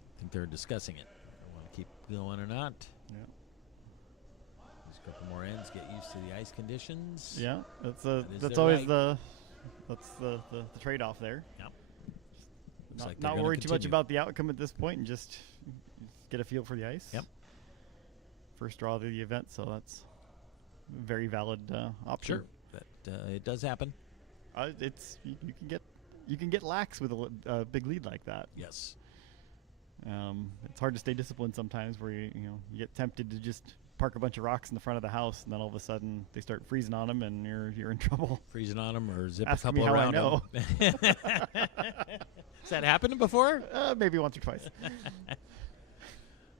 I think they're discussing it. They want to keep going or not. Yeah. Just a couple more ends, get used to the ice conditions. Yeah, that's their always right. the trade-off there. Yep. Looks like they're Not gonna worry too much continue. about the outcome at this point and just get a feel for the ice. Yep. First draw of the event, so that's a very valid option. Sure, but it does happen. You can get lax with a big lead like that. Yes. It's hard to stay disciplined sometimes where you get tempted to just park a bunch of rocks in the front of the house, and then all of a sudden they start freezing on them, and you're in trouble. Freezing on them or zip Ask a me couple how around I know. them. Has that happened before? Maybe once or twice.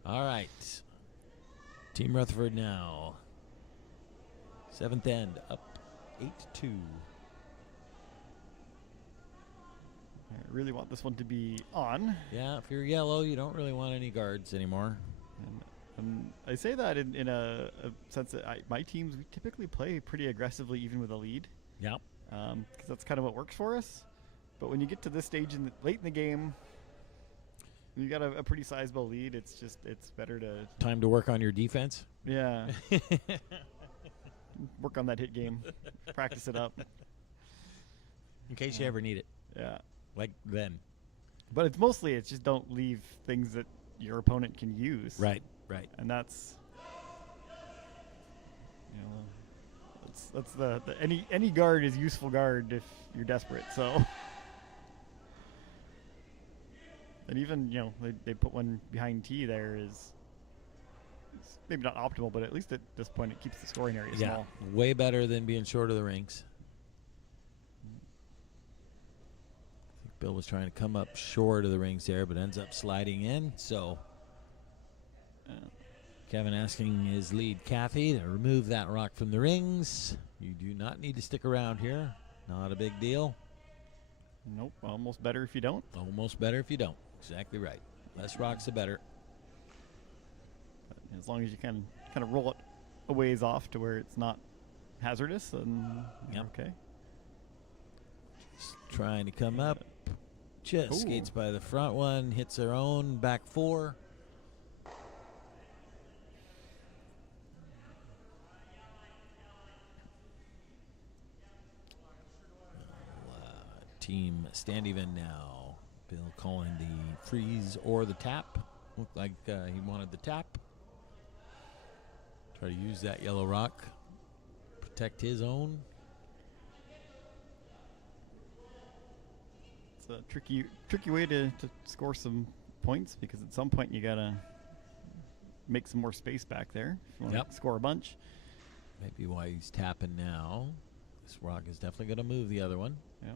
All right. Team Rutherford now. 7th end, up 8-2. I really want this one to be on. Yeah, if you're yellow, you don't really want any guards anymore. And I say that in a sense that my teams, we typically play pretty aggressively even with a lead. Yep. Because that's kind of what works for us. But when you get to this stage late in the game, you got a pretty sizable lead. It's better to Time to work on your defense. Yeah. Work on that hit game. Practice it up. In case you ever need it. Yeah. Like then. But it's just don't leave things that your opponent can use. Right. And that's that's the any guard is useful guard if you're desperate. So and even they put one behind T there is maybe not optimal, but at least at this point it keeps the scoring area small. Way better than being short of the rings. I think Bill was trying to come up short of the rings there, but ends up sliding in. So Kevin asking his lead Kathy to remove that rock from the rings. You do not need to stick around here. Not a big deal. Nope. Almost better if you don't. Almost better if you don't. Exactly right. Less rocks, the better. But as long as you can kind of roll it a ways off to where it's not hazardous, then you're okay. Just trying to come up. Just skates by the front one. Hits her own. Back 4. Team stand even now. Bill calling the freeze or the tap. Looked like he wanted the tap. Try to use that yellow rock. Protect his own. It's a tricky way to score some points, because at some point you gotta make some more space back there if you want to score a bunch. Maybe why he's tapping now. This rock is definitely going to move the other one. Yeah.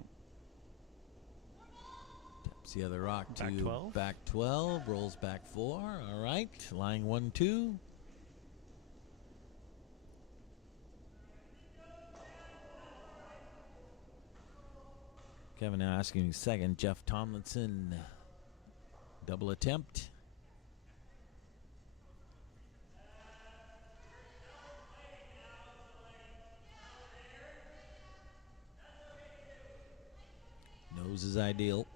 Taps the other rock Back to 12. back 12. Rolls back 4. All right. Lying 1-2. Kevin now asking second. Jeff Tomlinson. Double attempt. Nose is ideal.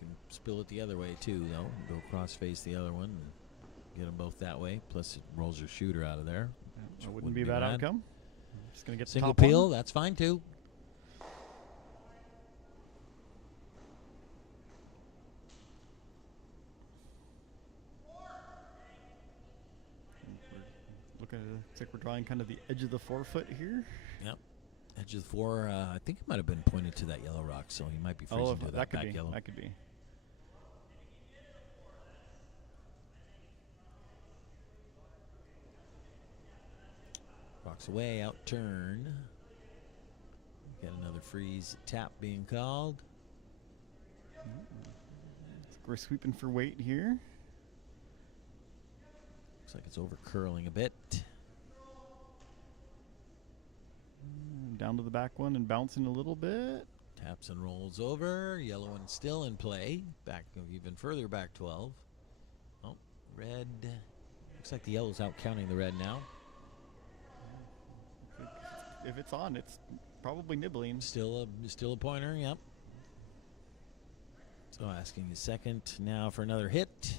You can spill it the other way too, though. Go cross face the other one and get them both that way. Plus, it rolls your shooter out of there. Yeah, that wouldn't be a bad outcome. I'm just gonna get single the top peel. one. That's fine too. Looks like we're drawing kind of the edge of the forefoot here. Yep. Edge of the 4. I think it might have been pointed to that yellow rock, so he might be freezing to that could back be. yellow. That could be. Rocks away, out turn. Got another freeze tap being called. We're sweeping for weight here. Looks like it's over curling a bit. Down to the back one and bouncing a little bit. Taps and rolls over. Yellow one still in play. Back even further back 12. Oh, red. Looks like the yellow's out counting the red now. If it's on, it's probably nibbling. Still a pointer, yep. So asking a second now for another hit.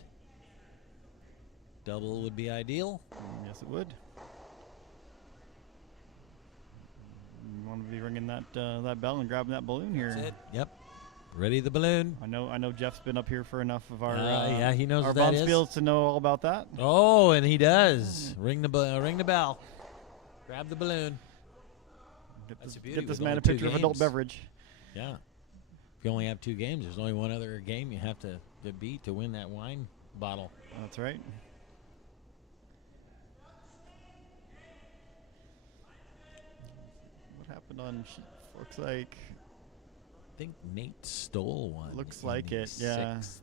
Double would be ideal. Yes, it would. You want to be ringing that bell and grabbing that balloon here. That's it. Yep. Ready the balloon. I know Jeff's been up here for enough of our yeah, he knows our what that is. fields to know all about that. Oh, and he does. Ring the bell. Grab the balloon. That's a beauty Get this with man only a 2 picture of adult games. beverage. Yeah. If you only have 2 games, there's only one other game you have to beat to win that wine bottle. That's right. What happened on sheet? Looks like. I think Nate stole one. Looks in like the it. Yeah. 6th.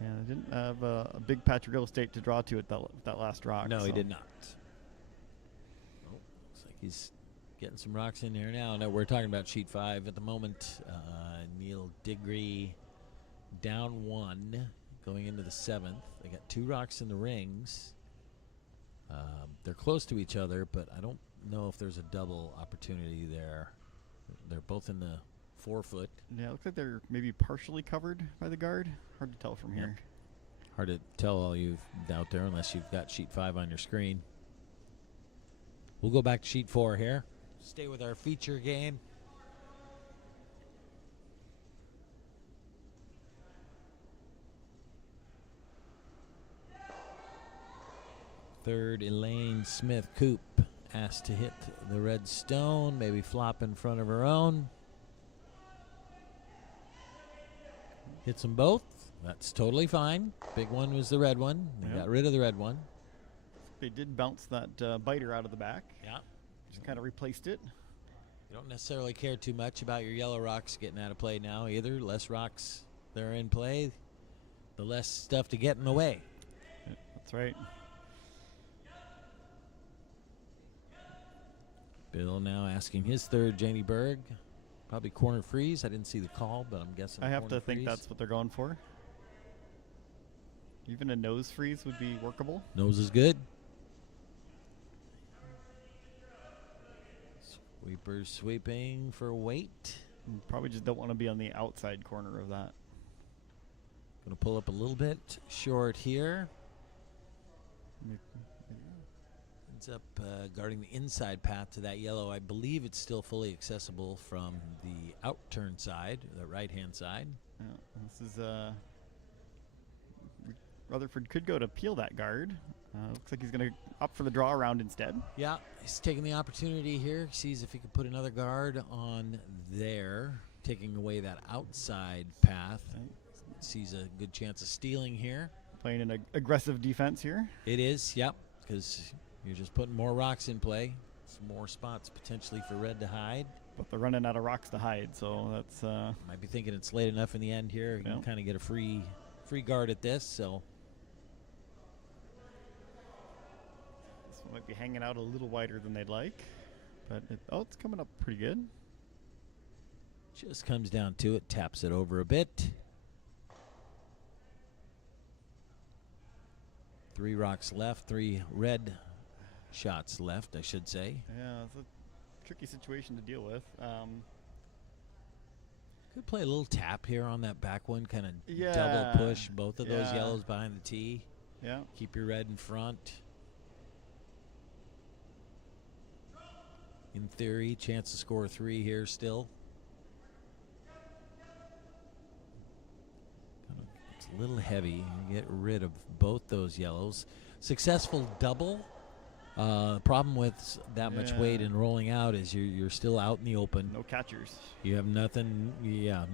Yeah, they didn't have a big patch of real estate to draw to at that last rock. No, so. he did not. Oh, looks like he's getting some rocks in here now. No, we're talking about sheet 5 at the moment. Neil Diggory down 1 going into the 7th. They got 2 rocks in the rings. They're close to each other, but I don't know if there's a double opportunity there. They're both in the 4-foot. Yeah, it looks like they're maybe partially covered by the guard. Hard to tell from here. Hard to tell all you out there unless you've got sheet 5 on your screen. We'll go back to sheet 4 here. Stay with our feature game. Third, Elaine Smith Coop asked to hit the red stone, maybe flop in front of her own. Hits them both. That's totally fine. Big one was the red one. They got rid of the red one. They did bounce that biter out of the back. Yeah. Just kind of replaced it. You don't necessarily care too much about your yellow rocks getting out of play now either. Less rocks that are in play, the less stuff to get in the way. That's right. Bill now asking his third, Janie Berg. Probably corner freeze. I didn't see the call, but I'm guessing I have corner to think freeze. that's what they're going for. Even a nose freeze would be workable. Nose is good. Sweepers sweeping for weight. You probably just don't want to be on the outside corner of that. Going to pull up a little bit short here. Ends up guarding the inside path to that yellow. I believe it's still fully accessible from the out-turn side, the right-hand side. Yeah, this is Rutherford could go to peel that guard. Looks like he's going to opt for the draw around instead. Yeah, he's taking the opportunity here. Sees if he could put another guard on there, taking away that outside path. Sees a good chance of stealing here. Playing an aggressive defense here. It is, yep, because you're just putting more rocks in play. Some more spots potentially for red to hide. But they're running out of rocks to hide, so that's... Might be thinking it's late enough in the end here. You can kind of get a free guard at this, so... This one might be hanging out a little wider than they'd like. But, it's coming up pretty good. Just comes down to it, taps it over a bit. 3 rocks left, 3 red shots left, I should say. Yeah, it's a tricky situation to deal with. Could play a little tap here on that back one, kind of double push both of those yellows behind the tee. Yeah. Keep your red in front. In theory, chance to score 3 here still. It's a little heavy. You get rid of both those yellows. Successful double. Problem with that much weight and rolling out is you're still out in the open. No catchers. You have nothing,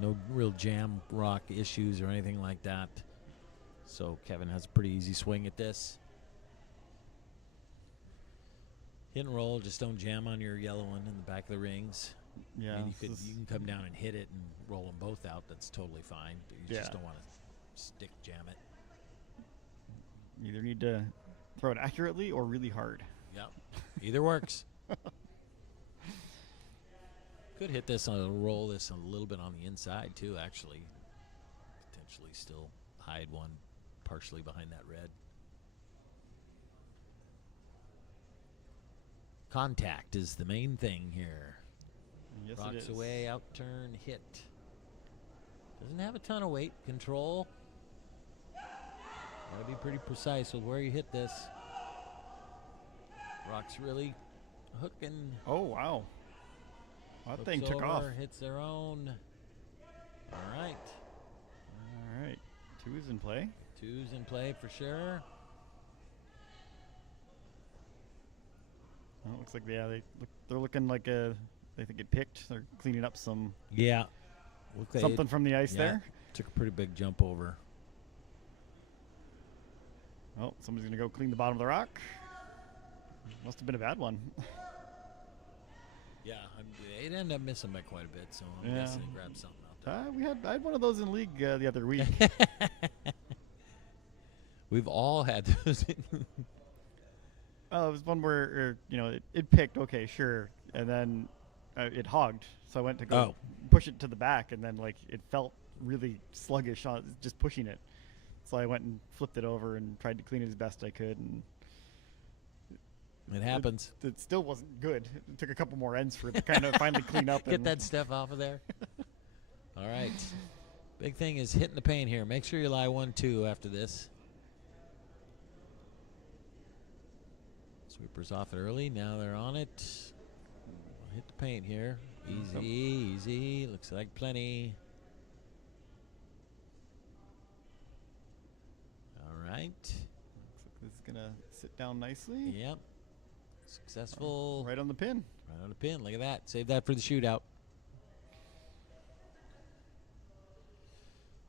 no real jam rock issues or anything like that. So Kevin has a pretty easy swing at this. Hit and roll, just don't jam on your yellow one in the back of the rings. Yeah. I mean, you can come down and hit it and roll them both out. That's totally fine. But you just don't want to stick jam it. You either need to throw it accurately or really hard. Yep. Either works. Could hit this on roll this a little bit on the inside too, actually. Potentially still hide one partially behind that red. Contact is the main thing here. Yes, Rocks it is. away, out turn, hit. Doesn't have a ton of weight. Control. Gotta be pretty precise with where you hit this. Rock's really hooking. Oh, wow. That thing took over, off. Hits their own. All right. All right. 2 is in play. 2's in play for sure. Well, it looks like they're looking like they think it picked. They're cleaning up some. Yeah. Okay. something from the ice Yeah, there. took a pretty big jump over. Oh, somebody's going to go clean the bottom of the rock. Must have been a bad one. Yeah, it ended up missing by quite a bit, so I'm Yeah. guessing it grabbed something out I had one of those in league the other week. there. We've all had those. It was one where it picked, okay, sure, and then it hogged. So I went to go push it to the back, and then like it felt really sluggish on just pushing it. So I went and flipped it over and tried to clean it as best I could, and It happens. it still wasn't good. It took a couple more ends for it to kind of finally clean up. Get and that stuff off of there. All right. Big thing is hitting the paint here. Make sure you lie 1-2 after this. Sweepers off it early. Now they're on it. Hit the paint here. Easy, easy. Looks like plenty. All right. Looks like this is gonna sit down nicely. Yep. Successful. Right on the pin. Right on the pin. Look at that. Save that for the shootout.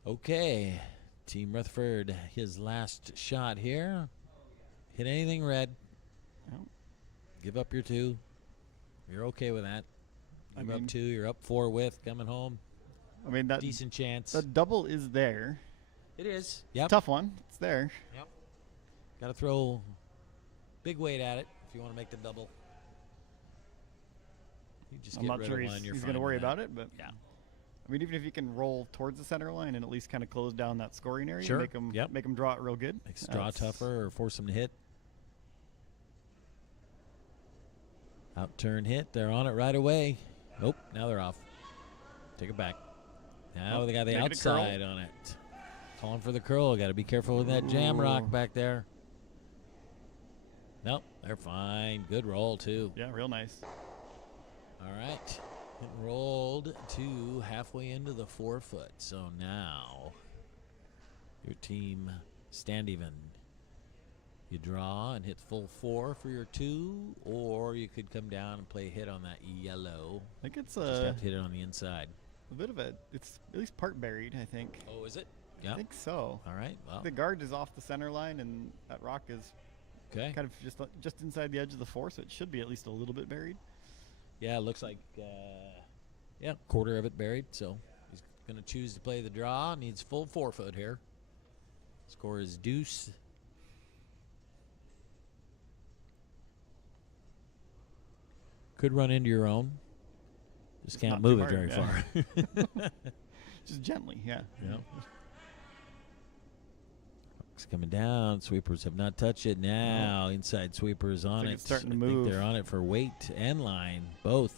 Okay. Team Rutherford, his last shot here. Hit anything red. Yep. Give up your 2. You're okay with that. Give up 2. You're up 4 with coming home. I mean, that Decent chance. The double is there. It is. Yep. Tough one. It's there. Yep. Got to throw big weight at it if you want to make the double. You just I'm get not rid sure of one. he's You're going fine to with worry that. about it, but Yeah. I mean, even if you can roll towards the center line and at least kind of close down that scoring area, Sure. make them draw it real good. Makes draw tougher or force them to hit. Out turn hit. They're on it right away. Nope. Now they're off. Take it back. Now they got the making it curl. outside on it. Calling for the curl. Got to be careful with that jam rock back there. Nope. They're fine. Good roll, too. Yeah, real nice. All right. It rolled to halfway into the 4 foot. So now your team stand even. You draw and hit full 4 for your 2, or you could come down and play a hit on that yellow. I think it's Just have to hit it on the inside. a bit of it's at least part buried, I think. Oh, is it? I Yeah. think so. All right. Well, The guard is off the center line, and that rock is okay. kind of just inside the edge of the 4, so it should be at least a little bit buried. Yeah, it looks like, quarter of it buried. So he's going to choose to play the draw. Needs full 4 foot here. Score is deuce. Could run into your own. Just can't not too move it very hard, far. Just gently, yeah. Yeah. It's coming down. Sweepers have not touched it. Now inside sweepers on like it. it's starting to I move. think they're on it for weight and line. Both.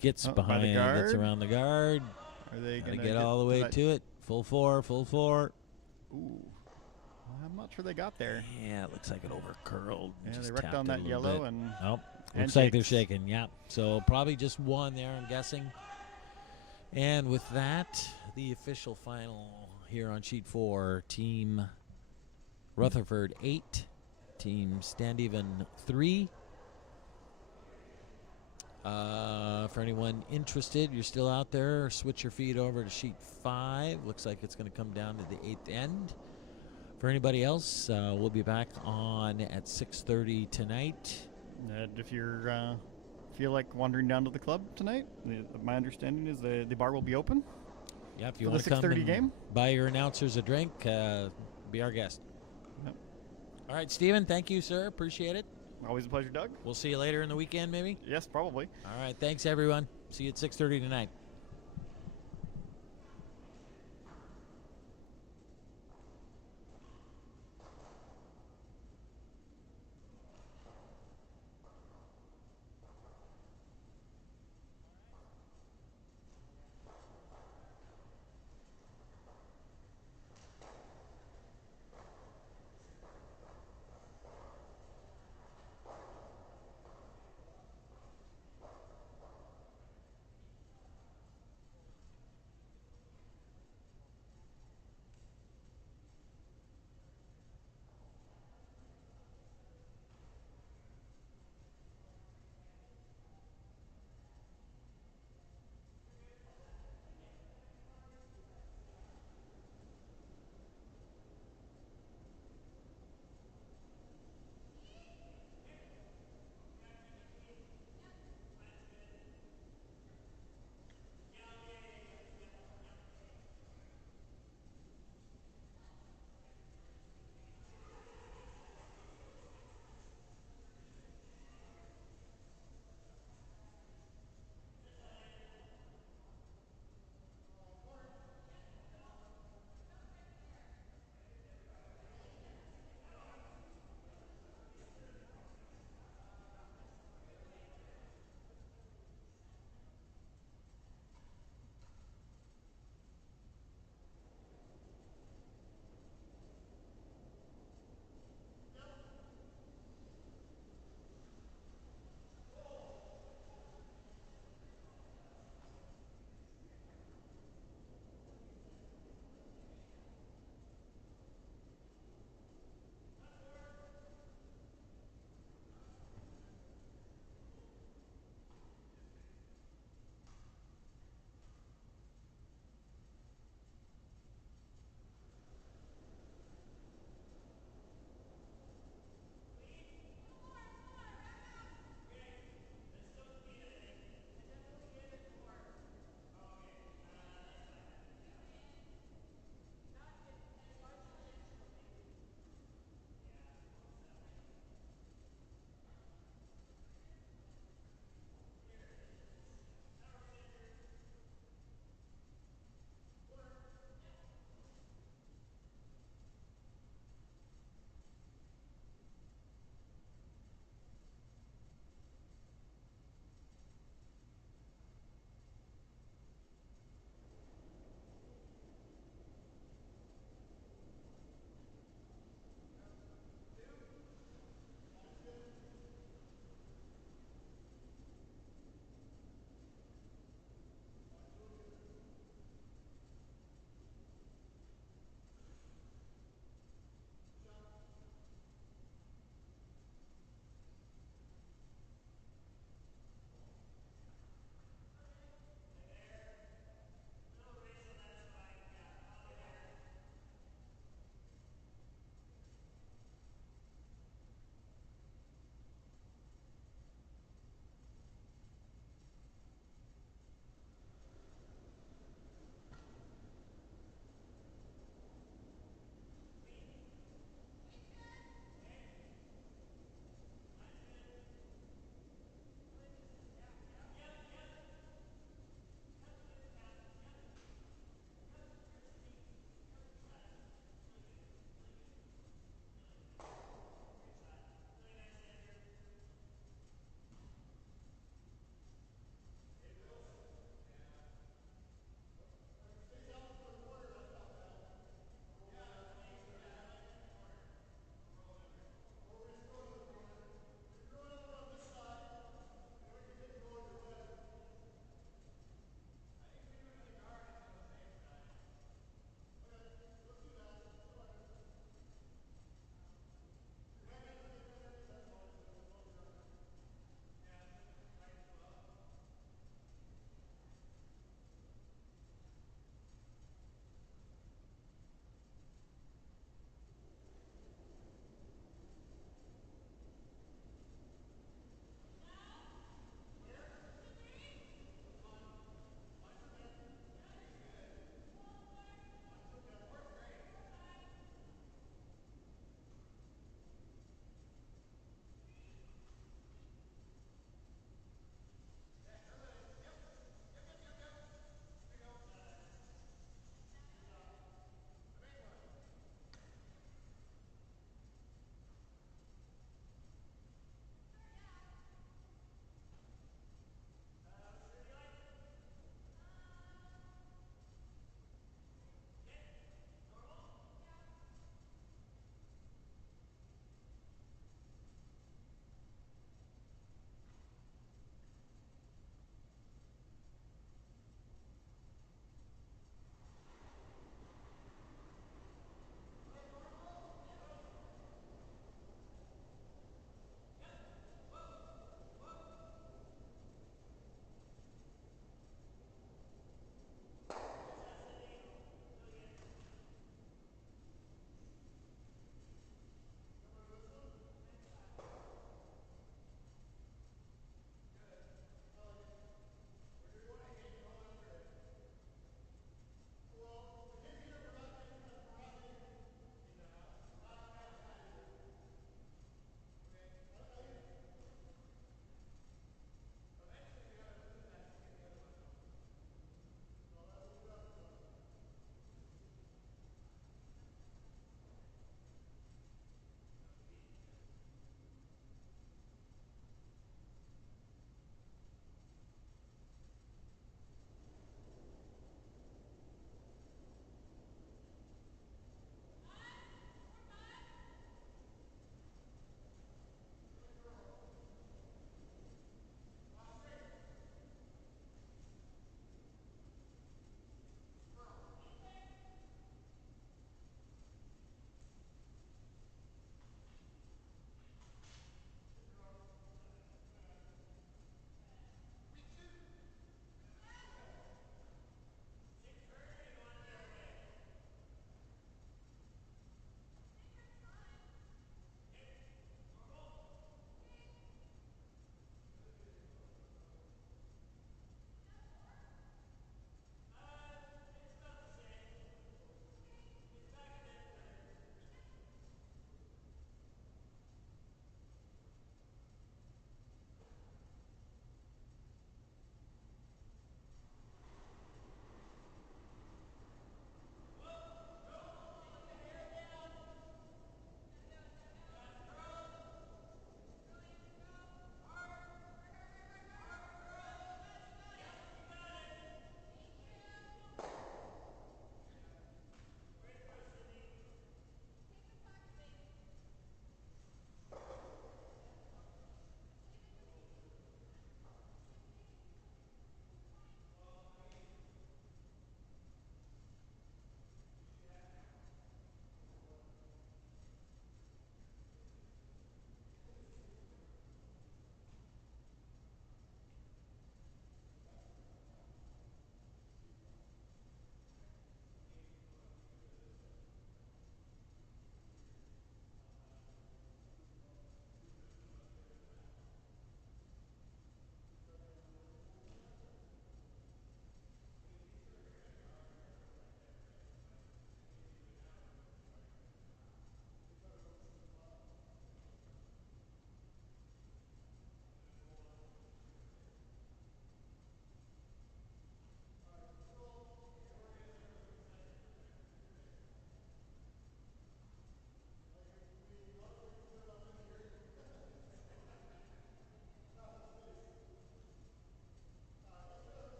Gets By the behind. Gets guard. around the guard. Are they Gotta going get all the way that? to it. Full 4. Full 4. Ooh. I'm not sure they got there. Yeah, it looks like it over curled. Yeah, Just they wrecked tapped on it a that little yellow bit. and Nope. Looks like they're handshakes. shaking. Yeah. So probably just one there, I'm guessing. And with that, the official final here on sheet 4, Team Rutherford 8, Team Stand Even 3. For anyone interested, you're still out there, switch your feed over to sheet 5. Looks like it's going to come down to the 8th end. For anybody else, we'll be back on at 6:30 tonight. And if you're feel like wandering down to the club tonight, my understanding is the bar will be open. Yeah, if you For want the to come 6:30 and game? buy your announcers a drink, be our guest. Yep. All right, Steven, thank you, sir. Appreciate it. Always a pleasure, Doug. We'll see you later in the weekend, maybe. Yes, probably. All right, thanks, everyone. See you at 6:30 tonight.